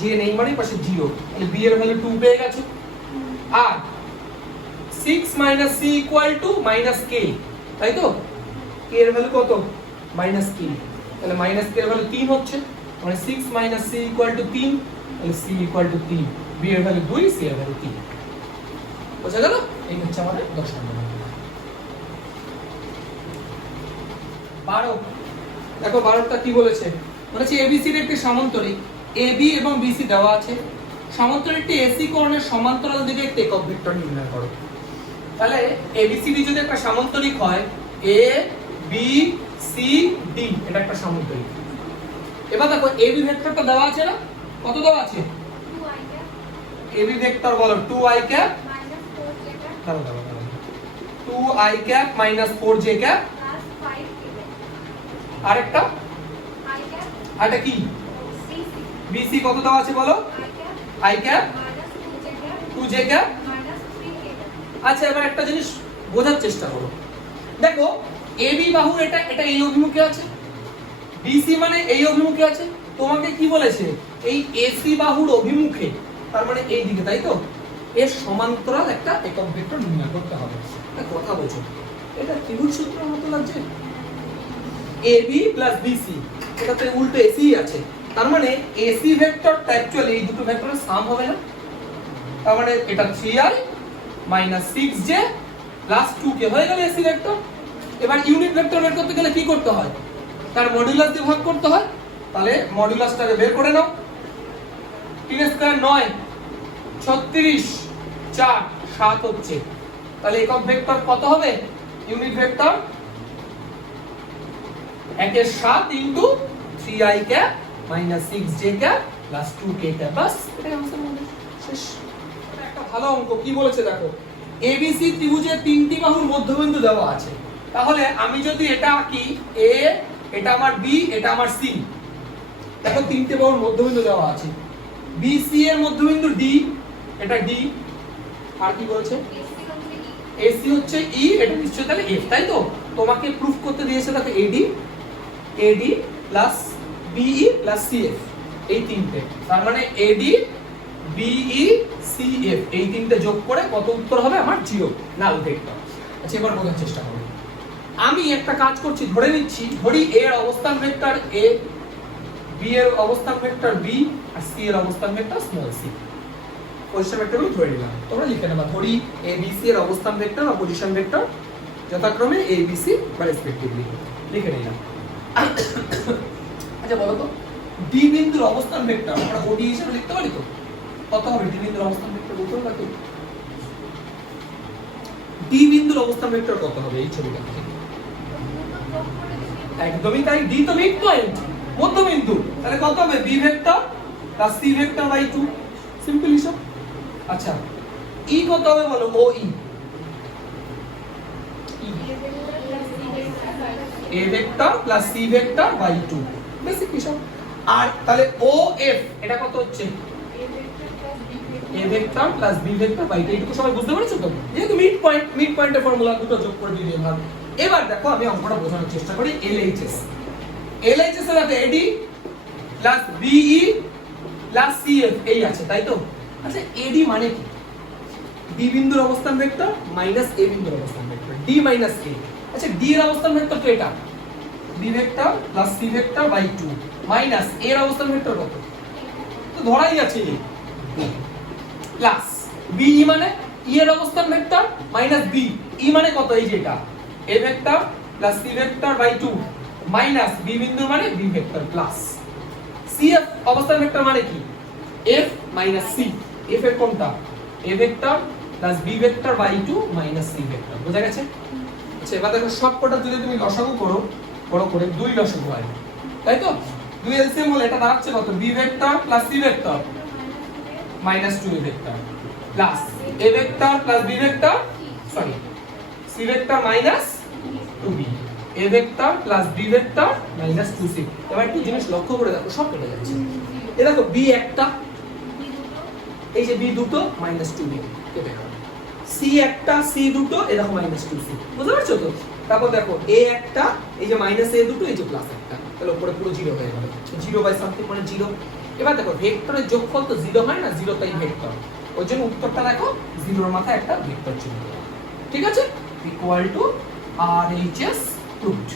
j নেই মানে এই পাশে 0, তাহলে b এর ভ্যালু 2 পেয়ে গেছো। আর 6 c ইকুয়াল টু -k, তাই তো? k এর ভ্যালু কত? -k, তাহলে -k এর ভ্যালু 3 হচ্ছে, মানে 6 c ইকুয়াল টু 3, তাহলে c ইকুয়াল টু 3, b এর ভ্যালু 2, c এর ভ্যালু 3। বুঝা গেল? এই হচ্ছে আমাদের 10 নম্বর। 12 দেখো 12টা কি বলেছে? বলেছে ABC এর একটি সমান্তরিক AB এবং BC দেওয়া আছে, সমান্তরিকটি AC কোণের সমান্তরাল দিকে একটি একক ভেক্টর নির্ণয় করো। তাহলে ABCD যদি একটা সমান্তরিক হয়, A B C D এটা একটা সমান্তরিক। এবার দেখো AB ভেক্টরটা দেওয়া আছে না? কত দেওয়া আছে? 2i cap AB ভেক্টর বলো 2i cap minus 4j cap 2i cap minus 4j cap plus 5k cap আরেকটা i cap আরেকটা কি? cc BC কত দেওয়া আছে বলো? i cap i cap minus 2j cap 2j cap। minus 3k cap আচ্ছা এবার একটা জিনিস বোঝার চেষ্টা করো। দেখো AB বাহু এটা এই অভিমুখে আছে, BC মানে এই অভিমুখে আছে। তোমাকে কি বলেছে? এই AC বাহুর অভিমুখে, তার মানে এই দিকে, তাই তো? এর সমান্তরাল একটা একক ভেক্টর নির্ণয় করতে হবে। একটা কথা বলছো, এটা ত্রিভুজ সূত্রের মতো লাগছে। AB প্লাস BC, এটা তো উল্টো AC আছে, তার মানে AC ভেক্টরটা অ্যাকচুয়ালি এই দুটো ভেক্টরের সাম হবে না? তার মানে এটা 3i minus 6j plus 2k হয়ে গেল AC ভেক্টর। এবার ইউনিট ভেক্টর বের করতে গেলে কি করতে হয়? তার মডুলাস দিয়ে ভাগ করতে হয়। তাহলে মডুলাসটাকে বের করে নাও। 3 স্কয়ার 9, 36, 4, 7 হচ্ছে। তাহলে একক ভেক্টর কত হবে? ইউনিট ভেক্টর 1 এর 7 into 3i cap minus 6j cap plus 2k cap. বাস এটাই আমাদের মধ্যে শেষ। এটা একটা ভালো অঙ্ক। কি বলেছে দেখো, ABC ত্রিভুজের তিনটি বাহুর মধ্যবিন্দু দেওয়া আছে। তাহলে আমি যদি এটা আঁকি, A, এটা আমার B, এটা আমার C। দেখো তিনটে বাহুর মধ্যবিন্দু দেওয়া আছে। BC এর মধ্যবিন্দু D, এটা D। আর কি বলেছে? AC হচ্ছে E, এটা নিশ্চয়ই তাহলে F, তাই তো? তোমাকে প্রুফ করতে দিয়েছে দেখো AD plus BE plus CF, এই তিনটে। তার মানে AD BE CF এই তিনটে যোগ করে কত উত্তর হবে আমার? 0, নাল ভেক্টর। আচ্ছা এবার বোঝার চেষ্টা করো। আমি একটা কাজ করছি, ধরে নিচ্ছি, ধরি A এর অবস্থান ভেক্টর A, B এর অবস্থান ভেক্টর B, আর C এর অবস্থান ভেক্টর স্মল c। পজিশন ভেক্টরগুলো ধরে নিলাম, তোমরা লিখে নেবা। ধরি ABC এর অবস্থান ভেক্টর বা পজিশন ভেক্টর যথাক্রমে ABC বা রেসপেক্টিভলি লিখে নিলাম। আচ্ছা বলো তো, D বিন্দুর অবস্থান ভেক্টর আমরা OD হিসেবে লিখতে পারি তো? কত হবে D বিন্দুর অবস্থান ভেক্টর? বলতে পারো? D বিন্দুর অবস্থান ভেক্টর কত হবে এই ছবিটা থেকে? একদমই তাই, D তো মিড পয়েন্ট, মধ্যবিন্দু। তাহলে কত হবে? B vector plus C vector by 2, simple হিসাব। আচ্ছা E কত হবে বলো? OE A vector plus C vector by 2, basic হিসাব। আর তাহলে OF এটা কত হচ্ছে? A vector plus B vector by 2। এইটুকু সবাই বুঝতে পেরেছো তো? যেহেতু মিড পয়েন্টের ফর্মুলা দুটো যোগ করে দিয়ে দিলাম। এবার দেখো আমি অঙ্কটা বোঝানোর চেষ্টা করি। LHS এর সাথে AD plus BE plus CF এই আছে, তাই তো? আচ্ছা AD মানে কি? D বিন্দুর অবস্থান ভেক্টর মাইনাস A বিন্দুর অবস্থান ভেক্টর, D মাইনাস A। আচ্ছা D এর অবস্থান ভেক্টর তো এটা, B vector plus C vector by 2 minus A এর অবস্থান ভেক্টর কত? তো ধরাই আছে A প্লাস BE মানে E এর অবস্থান ভেক্টর মাইনাস B, E মানে কত? এই যে এটা A vector plus C vector by 2 minus B বিন্দু মানে B ভেক্টর প্লাস CF অবস্থান ভেক্টর মানে কি? F minus C। F এর কোনটা? A vector plus B vector by 2 minus C vector. বুঝা গেছে? আচ্ছা এবার দেখো সবকটা যদি তুমি লসাগু করো, বড় করে 2 লসাগু হয়, তাই তো? 2 এলসিএম হলে এটা দাঁড়াচ্ছে কত? B vector plus C vector minus 2 A vector plus A vector plus B vector, sorry C vector minus 2B, A vector plus B vector minus 2C। এবার একটু জিনিস লক্ষ্য করে দেখো, সব কেটে যাচ্ছে। এই দেখো B একটা, এই যে B দুটো মাইনাস 2B কেটে গেল। C সি একটা সি দুটো এরকম -2c বুঝতে পারছো তো? তারপর দেখো এ একটা এই যে মাইনাস এ দুটো এই যে প্লাস একটা, তাহলে উপরে পুরো জিরো হয়ে গেল, 0/সামথিং মানে 0। এবার দেখো ভেক্টরের যোগফল তো 0 হয় না, 0 তাই ভেক্টর, ওই জন্য উত্তরটা দেখো 0 এর মাথায় একটা ভেক্টর চিহ্ন, ঠিক আছে, ইকুয়াল টু RHS প্রুভড।